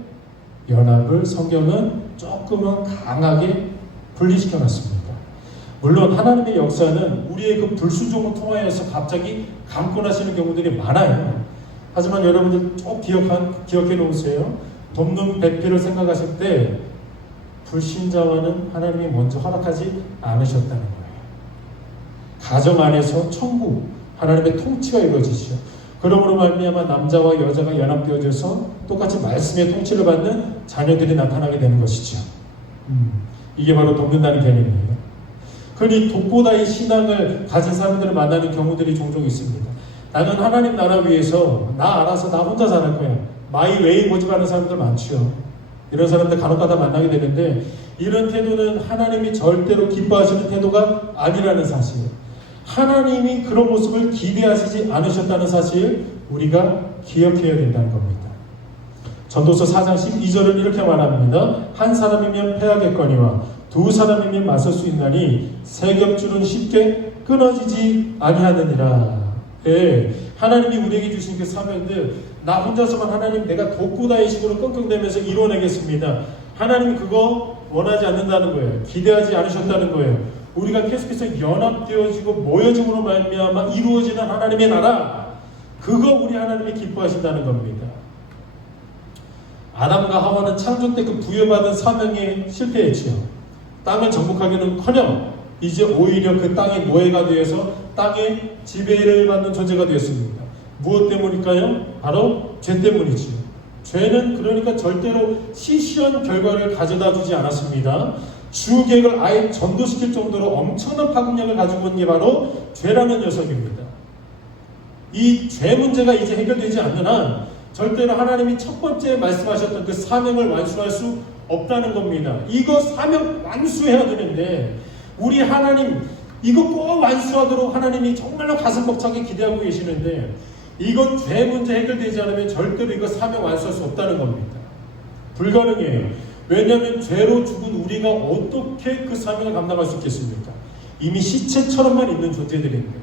연합을 성경은 조금은 강하게 분리시켜 놨습니다. 물론 하나님의 역사는 우리의 그 불순종을 통하여서 갑자기 감고 나시는 경우들이 많아요. 하지만 여러분들 꼭 기억해 놓으세요. 돕는 배필을 생각하실 때 불신자와는 하나님이 먼저 허락하지 않으셨다는 거예요. 가정 안에서 천국, 하나님의 통치가 이루어지죠. 그러므로 말미암아 남자와 여자가 연합되어져서 똑같이 말씀의 통치를 받는 자녀들이 나타나게 되는 것이죠. 이게 바로 돕는다는 개념이에요. 그러니 돕보다의 신앙을 가진 사람들을 만나는 경우들이 종종 있습니다. 나는 하나님 나라 위해서 나 알아서 나 혼자 잘할 거야. 마이 웨이 고집하는 사람들 많죠. 이런 사람들 간혹가다 만나게 되는데 이런 태도는 하나님이 절대로 기뻐하시는 태도가 아니라는 사실, 하나님이 그런 모습을 기대하시지 않으셨다는 사실 우리가 기억해야 된다는 겁니다. 전도서 4장 12절은 이렇게 말합니다. 한 사람이면 패하겠거니와 두 사람이면 맞설 수 있나니 세 겹줄은 쉽게 끊어지지 아니하느니라. 예, 하나님이 우리에게 주신 그 사명들 나 혼자서만 하나님 내가 돕고다의 식으로 끙끙대면서 이뤄내겠습니다. 하나님이 그거 원하지 않는다는 거예요. 기대하지 않으셨다는 거예요. 우리가 계속해서 연합되어지고 모여짐으로 말미암아 이루어지는 하나님의 나라, 그거 우리 하나님이 기뻐하신다는 겁니다. 아담과 하와는 창조 때 그 부여받은 사명에 실패했지요. 땅을 정복하기는커녕 이제 오히려 그 땅의 노예가 되어서 땅의 지배를 받는 존재가 되었습니다. 무엇 때문일까요? 바로 죄 때문이지요. 죄는 그러니까 절대로 시시한 결과를 가져다 주지 않았습니다. 주 계획을 아예 전도시킬 정도로 엄청난 파급력을 가지고 온 게 바로 죄라는 녀석입니다. 이 죄 문제가 이제 해결되지 않는 한 절대로 하나님이 첫 번째 말씀하셨던 그 사명을 완수할 수 없다는 겁니다. 이거 사명 완수해야 되는데 우리 하나님 이거 꼭 완수하도록 하나님이 정말로 가슴 벅차게 기대하고 계시는데 이건 죄 문제 해결되지 않으면 절대로 이거 사명 완수할 수 없다는 겁니다. 불가능해요. 왜냐하면 죄로 죽은 우리가 어떻게 그 사명을 감당할 수 있겠습니까? 이미 시체처럼만 있는 존재들인데.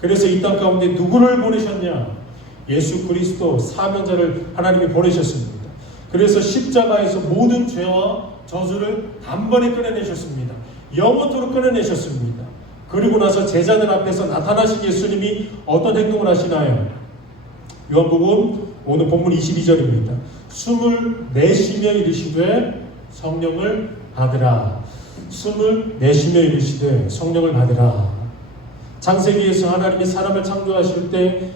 그래서 이 땅 가운데 누구를 보내셨냐? 예수 그리스도 사명자를 하나님이 보내셨습니다. 그래서 십자가에서 모든 죄와 저주를 단번에 끊어내셨습니다. 영원토록 끊어내셨습니다. 그리고 나서 제자들 앞에서 나타나신 예수님이 어떤 행동을 하시나요? 요한복음 오늘 본문 22절입니다. 숨을 내쉬며 이르시되 성령을 받으라. 숨을 내쉬며 이르시되 성령을 받으라. 창세기에서 하나님이 사람을 창조하실 때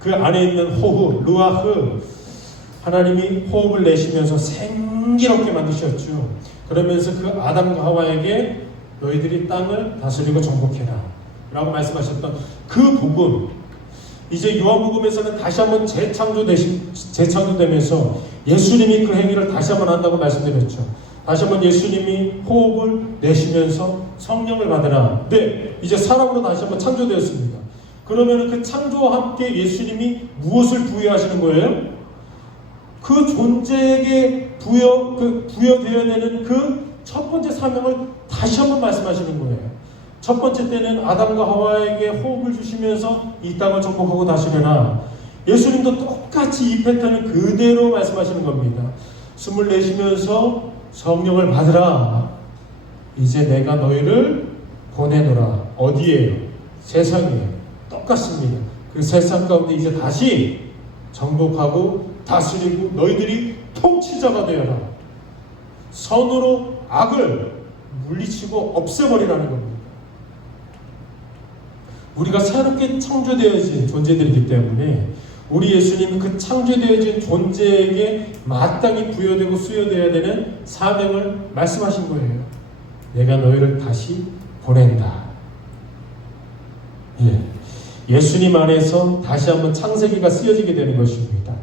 그 안에 있는 호흡, 루아흐, 하나님이 호흡을 내쉬면서 생기롭게 만드셨죠. 그러면서 그 아담과 하와에게 너희들이 땅을 다스리고 정복해라 라고 말씀하셨던 그 복음, 이제 요한복음에서는 다시 한번 재창조되면서 예수님이 그 행위를 다시 한번 한다고 말씀드렸죠. 다시 한번 예수님이 호흡을 내쉬면서 성령을 받으라. 네, 이제 사람으로 다시 한번 창조되었습니다. 그러면 그 창조와 함께 예수님이 무엇을 부여하시는 거예요? 그 존재에게 부여되어야 되는 그 첫 번째 사명을 다시 한번 말씀하시는 거예요. 첫 번째 때는 아담과 하와에게 호흡을 주시면서 이 땅을 정복하고 다스려라. 예수님도 똑같이 이 패턴을 그대로 말씀하시는 겁니다. 숨을 내쉬면서 성령을 받으라. 이제 내가 너희를 보내노라. 어디에요? 세상이에요. 똑같습니다. 그 세상 가운데 이제 다시 정복하고 다스리고 너희들이 통치자가 되어라. 선으로 악을 물리치고 없애버리라는 겁니다. 우리가 새롭게 창조되어진 존재들이기 때문에 우리 예수님은 그 창조되어진 존재에게 마땅히 부여되고 수여되어야 되는 사명을 말씀하신 거예요. 내가 너희를 다시 보낸다. 예수님 안에서 다시 한번 창세기가 쓰여지게 되는 것입니다.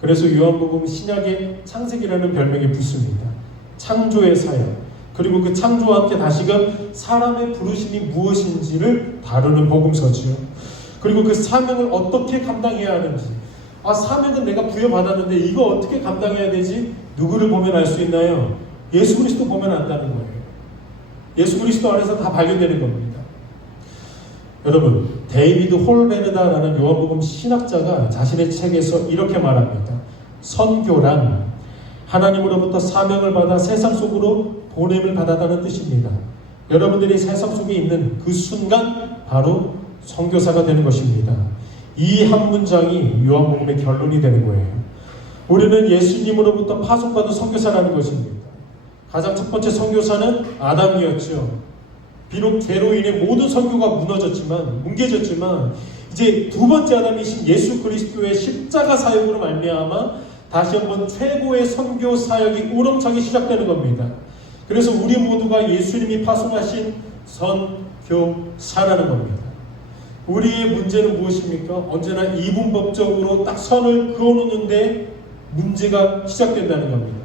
그래서 요한복음 신약에 창세기라는 별명이 붙습니다. 창조의 사역, 그리고 그 창조와 함께 다시금 사람의 부르심이 무엇인지를 다루는 복음서지요. 그리고 그 사명을 어떻게 감당해야 하는지, 사명은 내가 부여받았는데 이거 어떻게 감당해야 되지? 누구를 보면 알 수 있나요? 예수 그리스도 보면 안다는 거예요. 예수 그리스도 안에서 다 발견되는 겁니다. 여러분, 데이비드 홀베르다라는 요한복음 신학자가 자신의 책에서 이렇게 말합니다. 선교란 하나님으로부터 사명을 받아 세상 속으로 보냄을 받았다는 뜻입니다. 여러분들이 세상 속에 있는 그 순간 바로 선교사가 되는 것입니다. 이 한 문장이 요한복음의 결론이 되는 거예요. 우리는 예수님으로부터 파송받은 선교사라는 것입니다. 가장 첫 번째 선교사는 아담이었죠. 비록 죄로 인해 모든 선교가 뭉개졌지만 이제 두 번째 아담이신 예수 그리스도의 십자가 사역으로 말미암아 다시 한번 최고의 선교 사역이 우렁차게 시작되는 겁니다. 그래서 우리 모두가 예수님이 파송하신 선교사라는 겁니다. 우리의 문제는 무엇입니까? 언제나 이분법적으로 딱 선을 그어놓는데 문제가 시작된다는 겁니다.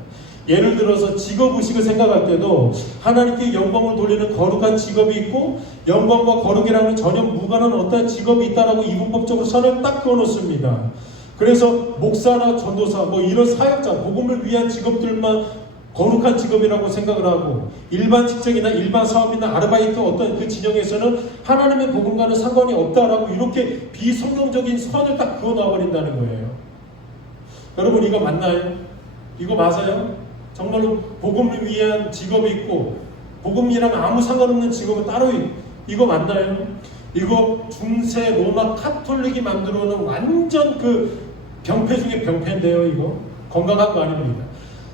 예를 들어서 직업의식을 생각할 때도 하나님께 영광을 돌리는 거룩한 직업이 있고 영광과 거룩이라는 전혀 무관한 어떤 직업이 있다라고 이분법적으로 선을 딱 그어놓습니다. 그래서 목사나 전도사 이런 사역자, 복음을 위한 직업들만 거룩한 직업이라고 생각을 하고 일반 직장이나 일반 사업이나 아르바이트 어떤 그 진영에서는 하나님의 복음과는 상관이 없다라고 이렇게 비성경적인 선을 딱 그어놔버린다는 거예요. 여러분, 이거 맞나요? 이거 맞아요? 정말로 복음을 위한 직업이 있고 복음이랑 아무 상관없는 직업은 따로 이거 맞나요? 이거 중세 로마 카톨릭이 만들어 놓은 완전 그 병폐 중에 병폐인데요. 이거 건강한 거 아닙니다.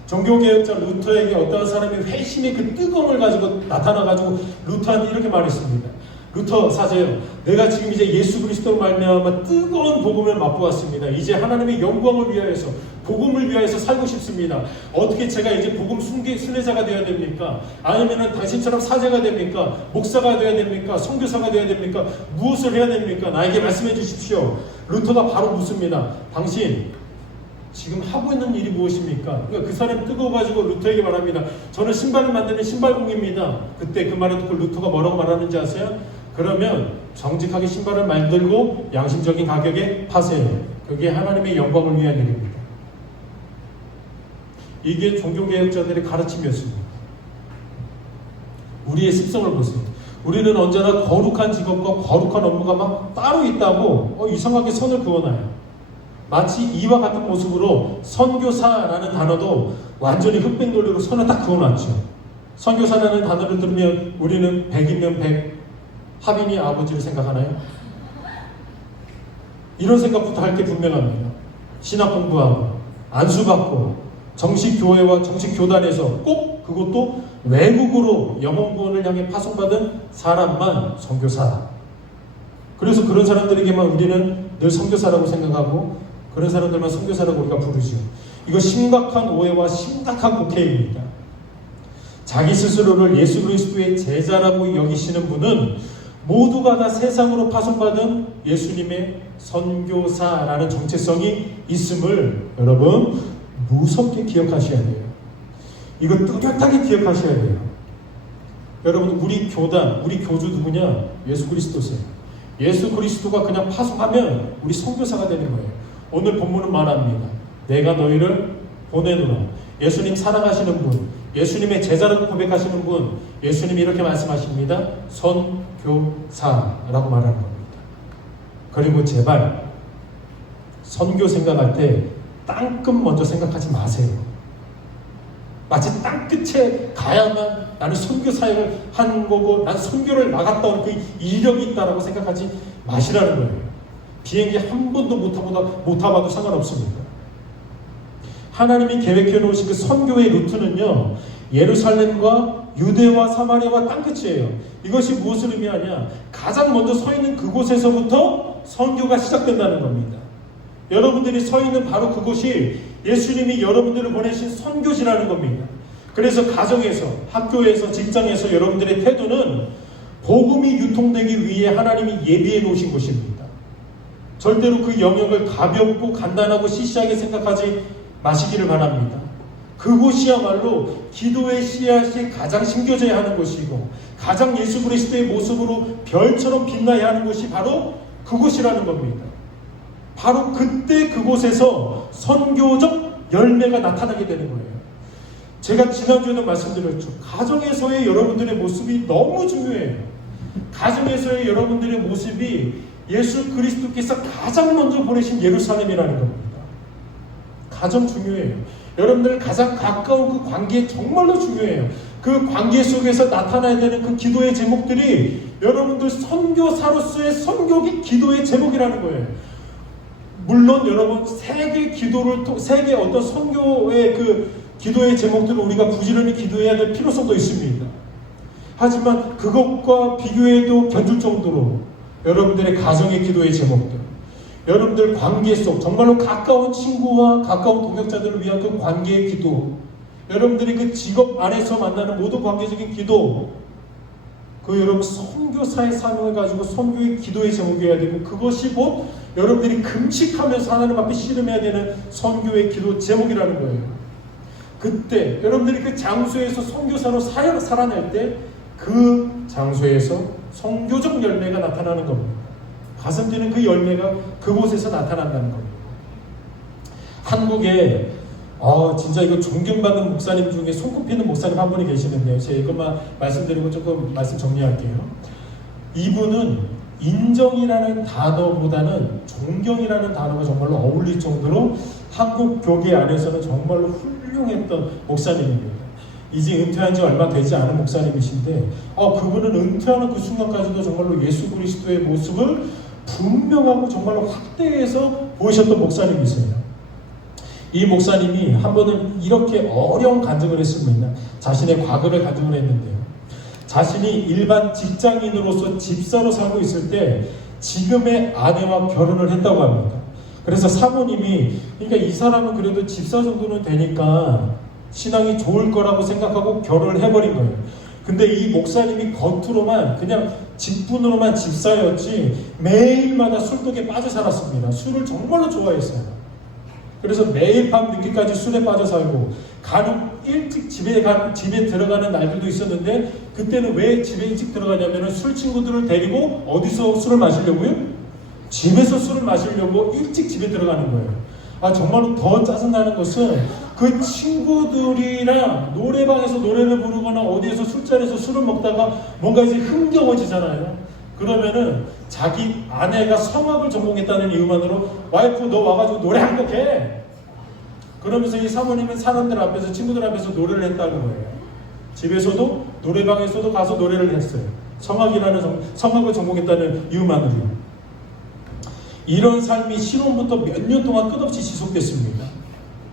종교개혁자 루터에게 어떤 사람이 회심의 그 뜨거움을 가지고 나타나가지고 루터한테 이렇게 말했습니다. 루터 사제요, 내가 지금 이제 예수 그리스도로 말미암아 뜨거운 복음을 맛보았습니다. 이제 하나님의 영광을 위하여서 복음을 위하여서 살고 싶습니다. 어떻게 제가 이제 복음 순례자가 되어야 됩니까? 아니면은 당신처럼 사제가 됩니까? 목사가 되어야 됩니까? 선교사가 되어야 됩니까? 무엇을 해야 됩니까? 나에게 말씀해 주십시오. 루터가 바로 묻습니다. 당신 지금 하고 있는 일이 무엇입니까? 그러니까 그 사람이 뜨거워가지고 루터에게 말합니다. 저는 신발을 만드는 신발공입니다. 그때 그 말을 듣고 루터가 뭐라고 말하는지 아세요? 그러면 정직하게 신발을 만들고 양심적인 가격에 파세요. 그게 하나님의 영광을 위한 일입니다. 이게 종교개혁자들의 가르침이었습니다. 우리의 습성을 보세요. 우리는 언제나 거룩한 직업과 거룩한 업무가 막 따로 있다고 이상하게 선을 그어놔요. 마치 이와 같은 모습으로 선교사라는 단어도 완전히 흑백 논리로 선을 딱 그어놨죠. 선교사라는 단어를 들으면 우리는 100이면 100 하빈이 아버지를 생각하나요? 이런 생각부터 할 게 분명합니다. 신학 공부하고 안수받고 정식 교회와 정식 교단에서 꼭 그것도 외국으로 영혼 구원을 향해 파송받은 사람만 선교사. 그래서 그런 사람들에게만 우리는 늘 선교사라고 생각하고 그런 사람들만 선교사라고 우리가 부르죠. 이거 심각한 오해와 심각한 곡해입니다. 자기 스스로를 예수 그리스도의 제자라고 여기시는 분은 모두가 다 세상으로 파송받은 예수님의 선교사라는 정체성이 있음을 여러분 무섭게 기억하셔야 돼요. 이거 뚜렷하게 기억하셔야 돼요. 여러분 우리 교단, 우리 교주 누구냐? 예수 그리스도세요. 예수 그리스도가 그냥 파송하면 우리 선교사가 되는 거예요. 오늘 본문은 말합니다. 내가 너희를 보내노라. 예수님 사랑하시는 분, 예수님의 제자라고 고백하시는 분, 예수님이 이렇게 말씀하십니다. 선교사라고 말하는 겁니다. 그리고 제발 선교 생각할 때 땅끝 먼저 생각하지 마세요. 마치 땅끝에 가야만 나는 선교 사역을 한 거고 난 선교를 나갔다 온 그 이력이 있다라고 생각하지 마시라는 거예요. 비행기 한 번도 못 타봐도 상관없습니다. 하나님이 계획해 놓으신 그 선교의 루트는요, 예루살렘과 유대와 사마리아와 땅끝이에요. 이것이 무엇을 의미하냐? 가장 먼저 서 있는 그곳에서부터 선교가 시작된다는 겁니다. 여러분들이 서 있는 바로 그곳이 예수님이 여러분들을 보내신 선교지라는 겁니다. 그래서 가정에서, 학교에서, 직장에서 여러분들의 태도는 복음이 유통되기 위해 하나님이 예비해 놓으신 곳입니다. 절대로 그 영역을 가볍고 간단하고 시시하게 생각하지 마시기를 바랍니다. 그곳이야말로 기도의 씨앗이 가장 심겨져야 하는 곳이고 가장 예수 그리스도의 모습으로 별처럼 빛나야 하는 곳이 바로 그곳이라는 겁니다. 바로 그때 그곳에서 선교적 열매가 나타나게 되는 거예요. 제가 지난주에도 말씀드렸죠. 가정에서의 여러분들의 모습이 너무 중요해요. 가정에서의 여러분들의 모습이 예수 그리스도께서 가장 먼저 보내신 예루살렘이라는 겁니다. 가장 중요해요. 여러분들 가장 가까운 그 관계 정말로 중요해요. 그 관계 속에서 나타나야 되는 그 기도의 제목들이 여러분들 선교사로서의 선교기 기도의 제목이라는 거예요. 물론 여러분 세계 어떤 선교의 그 기도의 제목들을 우리가 부지런히 기도해야 될 필요성도 있습니다. 하지만 그것과 비교해도 견줄 정도로 여러분들의 가정의 기도의 제목들, 여러분들 관계 속 정말로 가까운 친구와 가까운 동역자들을 위한 그 관계의 기도, 여러분들이 그 직업 안에서 만나는 모든 관계적인 기도, 그 여러분 선교사의 사명을 가지고 선교의 기도의 제목이어야 되고 그것이 곧 여러분들이 금식하면서 하나님 앞에 씨름해야 되는 선교의 기도 제목이라는 거예요. 그때 여러분들이 그 장소에서 선교사로 사역을 살아낼 때 그 장소에서 선교적 열매가 나타나는 겁니다. 가슴 뛰는 그 열매가 그곳에서 나타난다는 겁니다. 한국에 진짜 이거 존경받는 목사님 중에 손꼽히는 목사님 한 분이 계시는데요. 제가 이것만 말씀드리고 조금 말씀 정리할게요. 이분은 인정이라는 단어보다는 존경이라는 단어가 정말로 어울릴 정도로 한국 교계 안에서는 정말로 훌륭했던 목사님입니다. 이제 은퇴한 지 얼마 되지 않은 목사님이신데 그분은 은퇴하는 그 순간까지도 정말로 예수 그리스도의 모습을 분명하고 정말로 확대해서 보이셨던 목사님이세요. 이 목사님이 한 번은 이렇게 어려운 간증을 했습니다. 자신의 과거를 간증을 했는데요. 자신이 일반 직장인으로서 집사로 살고 있을 때 지금의 아내와 결혼을 했다고 합니다. 그래서 사모님이 그러니까 이 사람은 그래도 집사 정도는 되니까 신앙이 좋을 거라고 생각하고 결혼을 해버린 거예요. 근데 이 목사님이 겉으로만 그냥 직분으로만 집사였지 매일마다 술독에 빠져 살았습니다. 술을 정말로 좋아했어요. 그래서 매일 밤 늦게까지 술에 빠져 살고 간혹 일찍 집에 들어가는 날들도 있었는데 그때는 왜 집에 일찍 들어가냐면 술 친구들을 데리고 어디서 술을 마시려고요? 집에서 술을 마시려고 일찍 집에 들어가는 거예요. 정말로 더 짜증나는 것은 그 친구들이랑 노래방에서 노래를 부르거나 어디에서 술자리에서 술을 먹다가 뭔가 이제 흥겨워지잖아요. 그러면은 자기 아내가 성악을 전공했다는 이유만으로 와이프 너 와가지고 노래 한 곡 해. 그러면서 이 사모님은 사람들 앞에서 친구들 앞에서 노래를 했다는 거예요. 집에서도 노래방에서도 가서 노래를 했어요. 성악을 전공했다는 이유만으로. 이런 삶이 신혼부터 몇 년 동안 끝없이 지속됐습니다.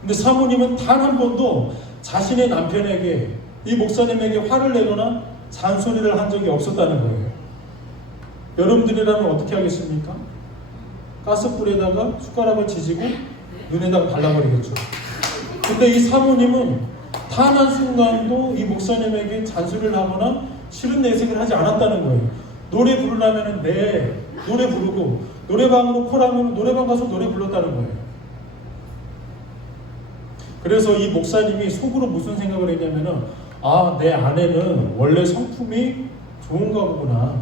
근데 사모님은 단 한 번도 자신의 남편에게, 이 목사님에게 화를 내거나 잔소리를 한 적이 없었다는 거예요. 여러분들이라면 어떻게 하겠습니까? 가스불에다가 숟가락을 지지고 눈에다가 발라버리겠죠. 근데 이 사모님은 단 한순간도 이 목사님에게 잔소리를 하거나 싫은 내색을 하지 않았다는 거예요. 노래 부르려면 노래 부르고, 노래방으로 콜하면 노래방 가서 노래 불렀다는 거예요. 그래서 이 목사님이 속으로 무슨 생각을 했냐면은, 아, 내 아내는 원래 성품이 좋은가 보구나.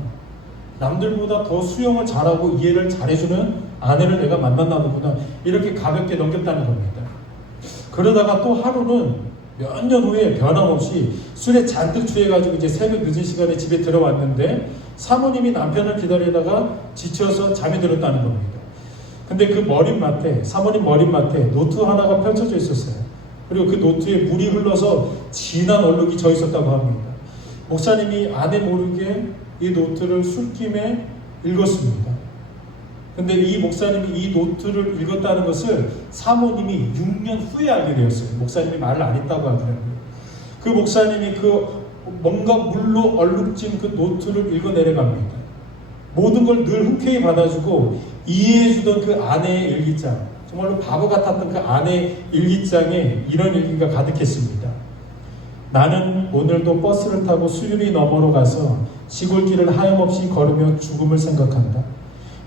남들보다 더 수용을 잘하고 이해를 잘해주는 아내를 내가 만났나 보구나. 이렇게 가볍게 넘겼다는 겁니다. 그러다가 또 하루는 몇 년 후에 변함없이 술에 잔뜩 취해가지고 이제 새벽 늦은 시간에 집에 들어왔는데 사모님이 남편을 기다리다가 지쳐서 잠이 들었다는 겁니다. 근데 그 사모님 머리맡에 노트 하나가 펼쳐져 있었어요. 그리고 그 노트에 물이 흘러서 진한 얼룩이 져 있었다고 합니다. 목사님이 아내 모르게 이 노트를 술김에 읽었습니다. 근데 이 목사님이 이 노트를 읽었다는 것을 사모님이 6년 후에 알게 되었어요. 목사님이 말을 안 했다고 하더라고요. 그 목사님이 그 뭔가 물로 얼룩진 그 노트를 읽어 내려갑니다. 모든 걸 늘 흔쾌히 받아주고 이해해주던 그 아내의 일기장, 정말로 바보 같았던 그 아내의 일기장에 이런 얘기가 가득했습니다. 나는 오늘도 버스를 타고 수유리 너머로 가서 시골길을 하염없이 걸으며 죽음을 생각한다.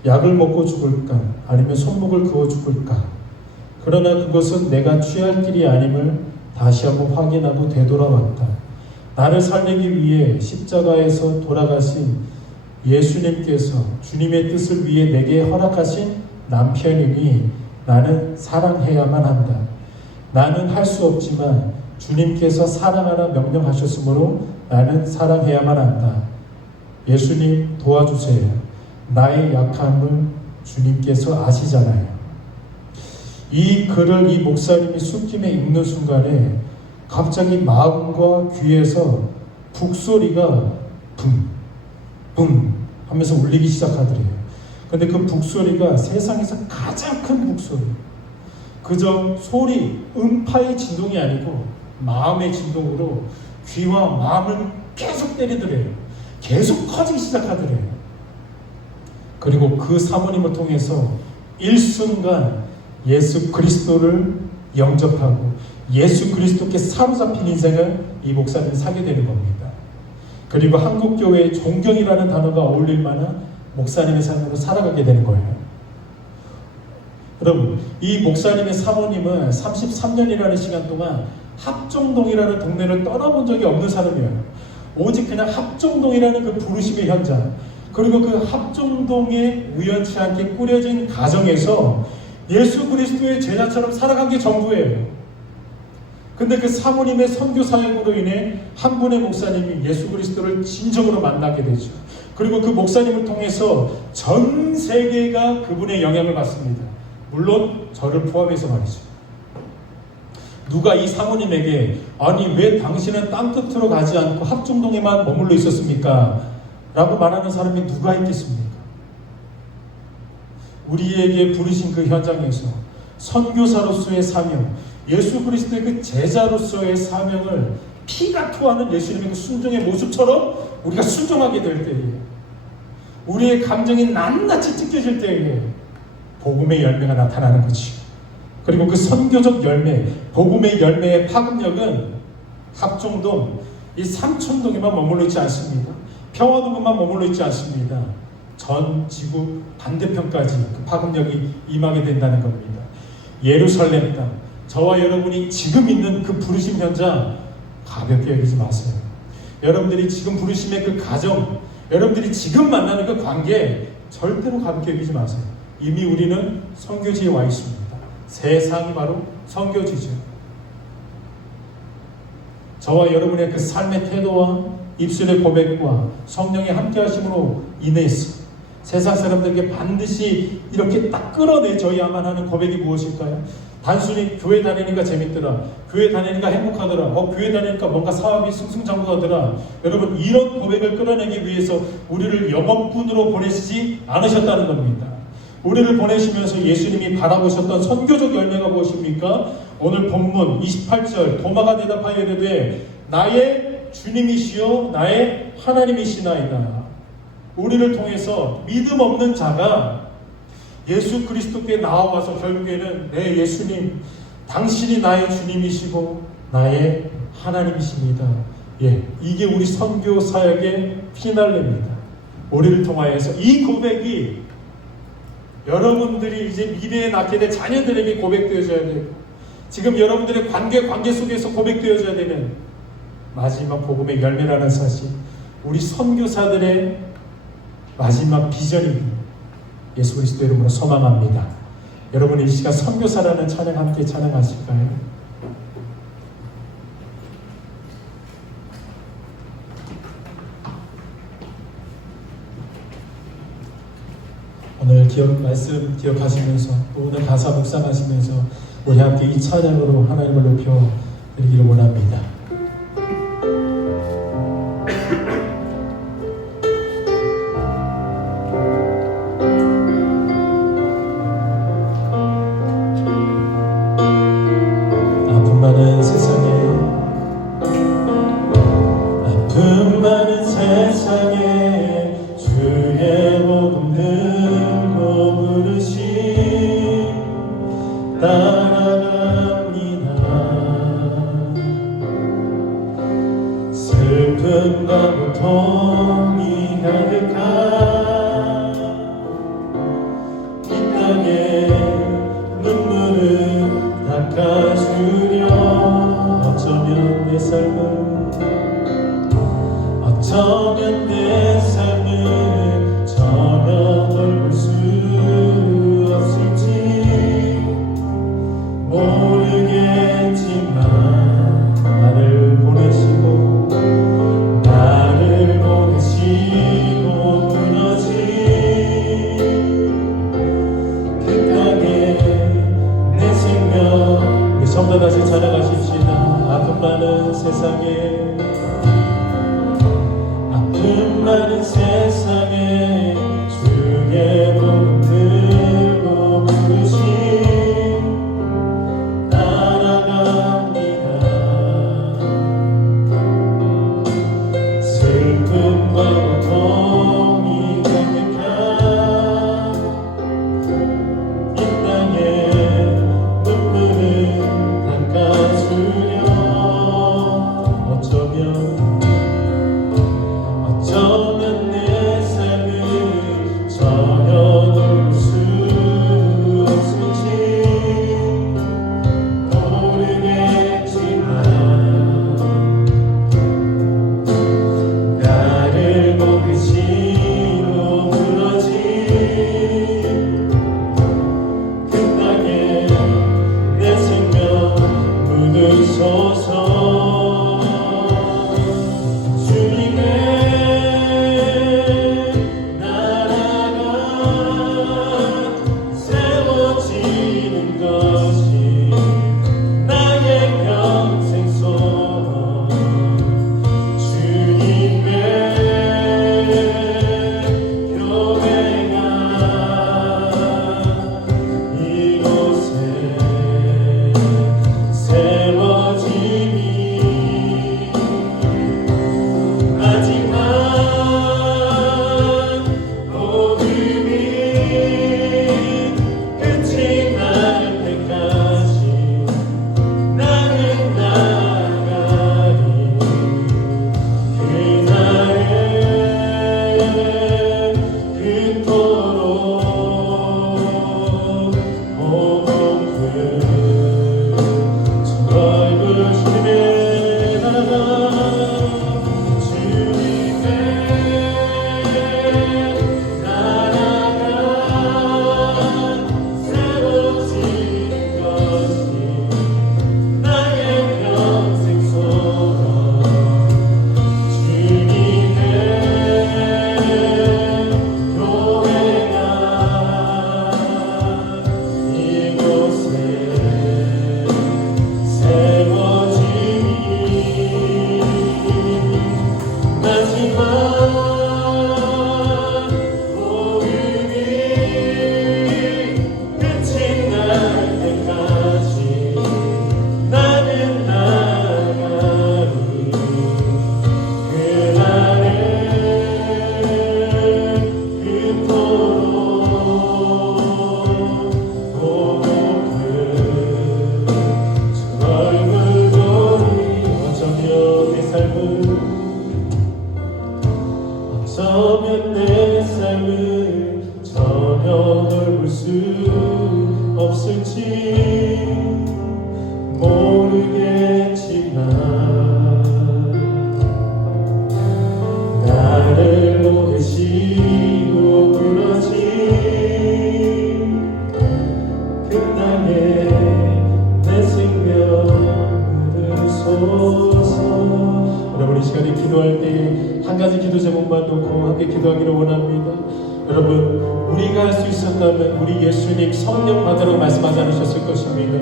약을 먹고 죽을까? 아니면 손목을 그어 죽을까? 그러나 그것은 내가 취할 길이 아님을 다시 한번 확인하고 되돌아왔다. 나를 살리기 위해 십자가에서 돌아가신 예수님께서 주님의 뜻을 위해 내게 허락하신 남편이니 나는 사랑해야만 한다. 나는 할 수 없지만 주님께서 사랑하라 명령하셨으므로 나는 사랑해야만 한다. 예수님 도와주세요. 나의 약함을 주님께서 아시잖아요. 이 글을 이 목사님이 술김에 읽는 순간에 갑자기 마음과 귀에서 북소리가 붐 하면서 울리기 시작하더래요. 근데 그 북소리가 세상에서 가장 큰 북소리, 그저 소리, 음파의 진동이 아니고 마음의 진동으로 귀와 마음을 계속 때리더래요. 계속 커지기 시작하더래요. 그리고 그 사모님을 통해서 일순간 예수 그리스도를 영접하고 예수 그리스도께 사로잡힌 인생을 이 목사님이 살게 되는 겁니다. 그리고 한국교회의 존경이라는 단어가 어울릴 만한 목사님의 삶으로 살아가게 되는 거예요. 여러분, 이 목사님의 사모님은 33년이라는 시간 동안 합정동이라는 동네를 떠나본 적이 없는 사람이에요. 오직 그냥 합정동이라는 그 부르심의 현장, 그리고 그 합정동에 우연치 않게 꾸려진 가정에서 예수 그리스도의 제자처럼 살아간 게 전부예요. 근데 그 사모님의 선교 사역으로 인해 한 분의 목사님이 예수 그리스도를 진정으로 만나게 되죠. 그리고 그 목사님을 통해서 전 세계가 그분의 영향을 받습니다. 물론 저를 포함해서 말이죠. 누가 이 사모님에게 아니 왜 당신은 땅끝으로 가지 않고 합정동에만 머물러 있었습니까? 라고 말하는 사람이 누가 있겠습니까? 우리에게 부르신 그 현장에서 선교사로서의 사명, 예수 그리스도의 그 제자로서의 사명을 피가 토하는 예수님의 그 순종의 모습처럼 우리가 순종하게 될 때에, 우리의 감정이 낱낱이 찢겨질 때에 복음의 열매가 나타나는 거지. 그리고 그 선교적 열매, 복음의 열매의 파급력은 합정동, 이 삼천동에만 머물러 있지 않습니다. 평화동에만 머물러 있지 않습니다. 전 지구 반대편까지 그 파급력이 임하게 된다는 겁니다. 예루살렘 땅, 저와 여러분이 지금 있는 그 부르심 현장 가볍게 여기지 마세요. 여러분들이 지금 부르심의 그 가정, 여러분들이 지금 만나는 그 관계 절대로 가볍게 여기지 마세요. 이미 우리는 선교지에 와 있습니다. 세상이 바로 선교지죠. 저와 여러분의 그 삶의 태도와 입술의 고백과 성령의 함께 하심으로 인해서 세상 사람들에게 반드시 이렇게 딱 끌어내줘야만 하는 고백이 무엇일까요? 단순히 교회 다니니까 재밌더라, 교회 다니니까 행복하더라, 교회 다니니까 뭔가 사업이 승승장구하더라. 여러분, 이런 고백을 끌어내기 위해서 우리를 영업군으로 보내시지 않으셨다는 겁니다. 우리를 보내시면서 예수님이 바라보셨던 선교적 열매가 무엇입니까? 오늘 본문 28절, 도마가 대답하여 이르되 나의 주님이시요 나의 하나님이시나이다. 우리를 통해서 믿음 없는 자가 예수 그리스도께 나와서 결국에는 내 예수님, 당신이 나의 주님이시고 나의 하나님이십니다. 이게 우리 선교 사역의 피날레입니다. 우리를 통하여서 이 고백이 여러분들이 이제 미래에 낳게 될 자녀들에게 고백되어져야 되고, 지금 여러분들의 관계 속에서 고백되어져야 되는 마지막 복음의 열매라는 사실, 우리 선교사들의 마지막 비전입니다. 예수 그리스도 이름으로 소망합니다. 여러분, 이 시간 선교사라는 찬양 함께 찬양하실까요? 오늘 말씀 기억하시면서 또 오늘 가사 묵상하시면서 우리 함께 이 찬양으로 하나님을 높여 드리기를 원합니다. 아픔 많은 세상에 주의 복음 들고 부르시 따라갑니다. 슬픔과 고통이 가득한 이 땅에 눈물을 닦아주려 어쩌면 내 삶을 전혀 돌볼 수 없을지 모르겠지만 나를 보내시고 끊어진 그 땅에 내 생명, 우리 성도 다시 찬양하십시다. 아픔 많은 세상에 주의 복음 들고 부르시 따라갑니다. 슬픔과 고통이 가득한 이 땅에 눈물을 닦아주려 어쩌면 없을지 모르겠지만 나를 보내시고 부러진 그날에 내 생명을 쏟소서. 여러분 이 시간에 기도할 때 한 가지 기도 제목만 놓고 함께 기도하기를 원합니다. 여러분 우리가 할 수 있었다면 우리 예수님 성령 받으라고 말씀하지 않으셨을 것입니다.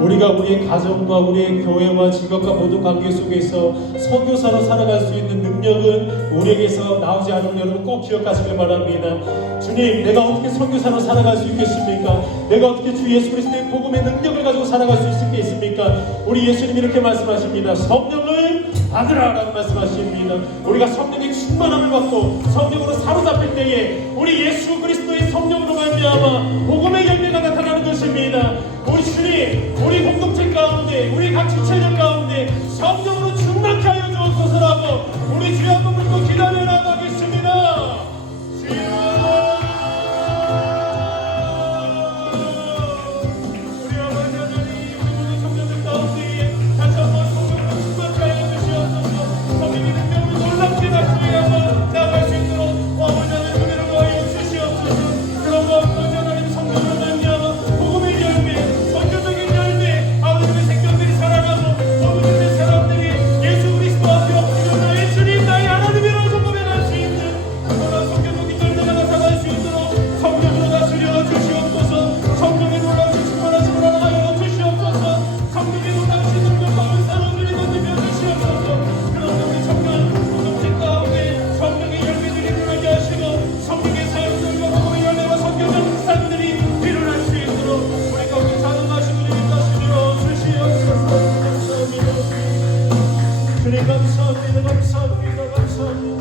우리가 우리의 가정과 우리의 교회와 직업과 모든 관계 속에서 선교사로 살아갈 수 있는 능력은 우리에게서 나오지 않은 여러분 꼭 기억하시길 바랍니다. 주님 내가 어떻게 선교사로 살아갈 수 있겠습니까? 내가 어떻게 주 예수 그리스도의 복음의 능력을 가지고 살아갈 수 있겠습니까? 우리 예수님이 이렇게 말씀하십니다. 성령을 받으라 라고 말씀하십니다. 우리가 성령의 충만함을 받고 성령으로 사로잡힐 때에 우리 예수 그리스도의 성령으로 말미암아 복음의 열매가 나타나는 것입니다. 우리 주님 우리 공동체 가운데 우리 각 지체들 가운데 성령으로 충만케 하여 주옵소서라고 우리 주여 한번 부르고 기도하며 나가겠습니다. 주여 우리 아버지 하나님 우리 모든 성령들 가운데 다시 한번 성령으로 충만케 하여 주시옵소서. 성령의 능력으로 놀랍게 나타내야만 나아갈 수 있도록 아버지 하나님 은혜를 더하여 주시옵소서. 그런 아버지 하나님 성령으로 말미암아 복음의 열매 선교적인 열매 아버지의 생명들이 살아나고 모든 사람들이 예수 그리스도 앞에 엎드려 나의 주님 나의 하나님이라고 고백할 수 있는 그러나 선교적인 열매가 나타날 수 있도록 성령으로 다스려 주시옵소서. 성령의 놀라우신 충만하심을 하여 주시옵소서. 성령의 놀라우신 능력과 은사로 우리를 건드려 주시옵소서. 그런 우리 청년 공동체 가운데 성령의 열매들이 일어나게 하시고 성령의 사역들과 복음의 열매와 선교적 삶들이 일어날 수 있도록 우리 가운데 자동하신 분이 다스려 주시옵소서. 감사합니다. 주님 감사합니다. 감사합니다. 감사합니다.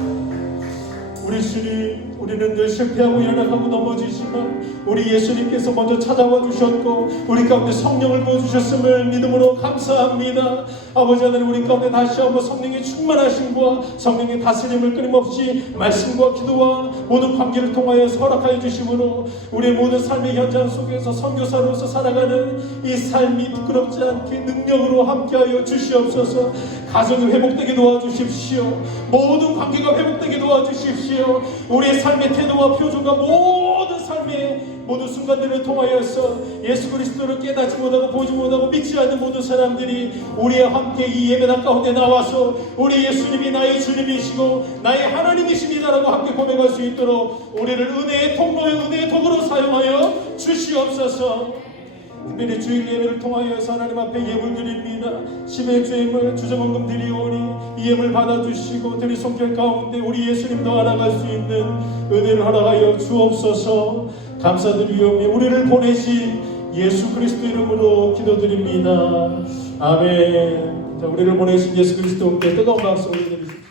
우리 주님 우리는 늘 실패하고 연약하고 넘어지지만 우리 예수님께서 먼저 찾아와 주셨고 우리 가운데 성령을 부어주셨음을 믿음으로 감사합니다. 아버지 하나님 우리 가운데 다시 한번 성령의 충만하심과 성령의 다스림을 끊임없이 말씀과 기도와 모든 관계를 통하여 허락하여 주심으로 우리의 모든 삶의 현장 속에서 선교사로서 살아가는 이 삶이 부끄럽지 않게 능력으로 함께하여 주시옵소서. 가정이 회복되게 도와주십시오. 모든 관계가 회복되게 도와주십시오. 우리의 삶의 태도와 표정과 모든 삶의 모든 순간들을 통하여서 예수 그리스도를 깨닫지 못하고 보지 못하고 믿지 않는 모든 사람들이 우리와 함께 이 예배당 가운데 나와서 우리 예수님이 나의 주님이시고 나의 하나님이십니다라고 함께 고백할 수 있도록 우리를 은혜의 통로에 은혜의 도구로 사용하여 주시옵소서. 특별히 주일 예배를 통하여서 하나님 앞에 예물 드립니다. 10의 주임을 주정원금 드리오니 이 예물 받아주시고 드리 손길 가운데 우리 예수님도 알아갈 수 있는 은혜를 허락하여 주옵소서. 감사드리오며 우리를 보내신 예수 그리스도 이름으로 기도드립니다. 아멘. 자, 우리를 보내신 예수 그리스도께 뜨거운 박수 올려드리십시오.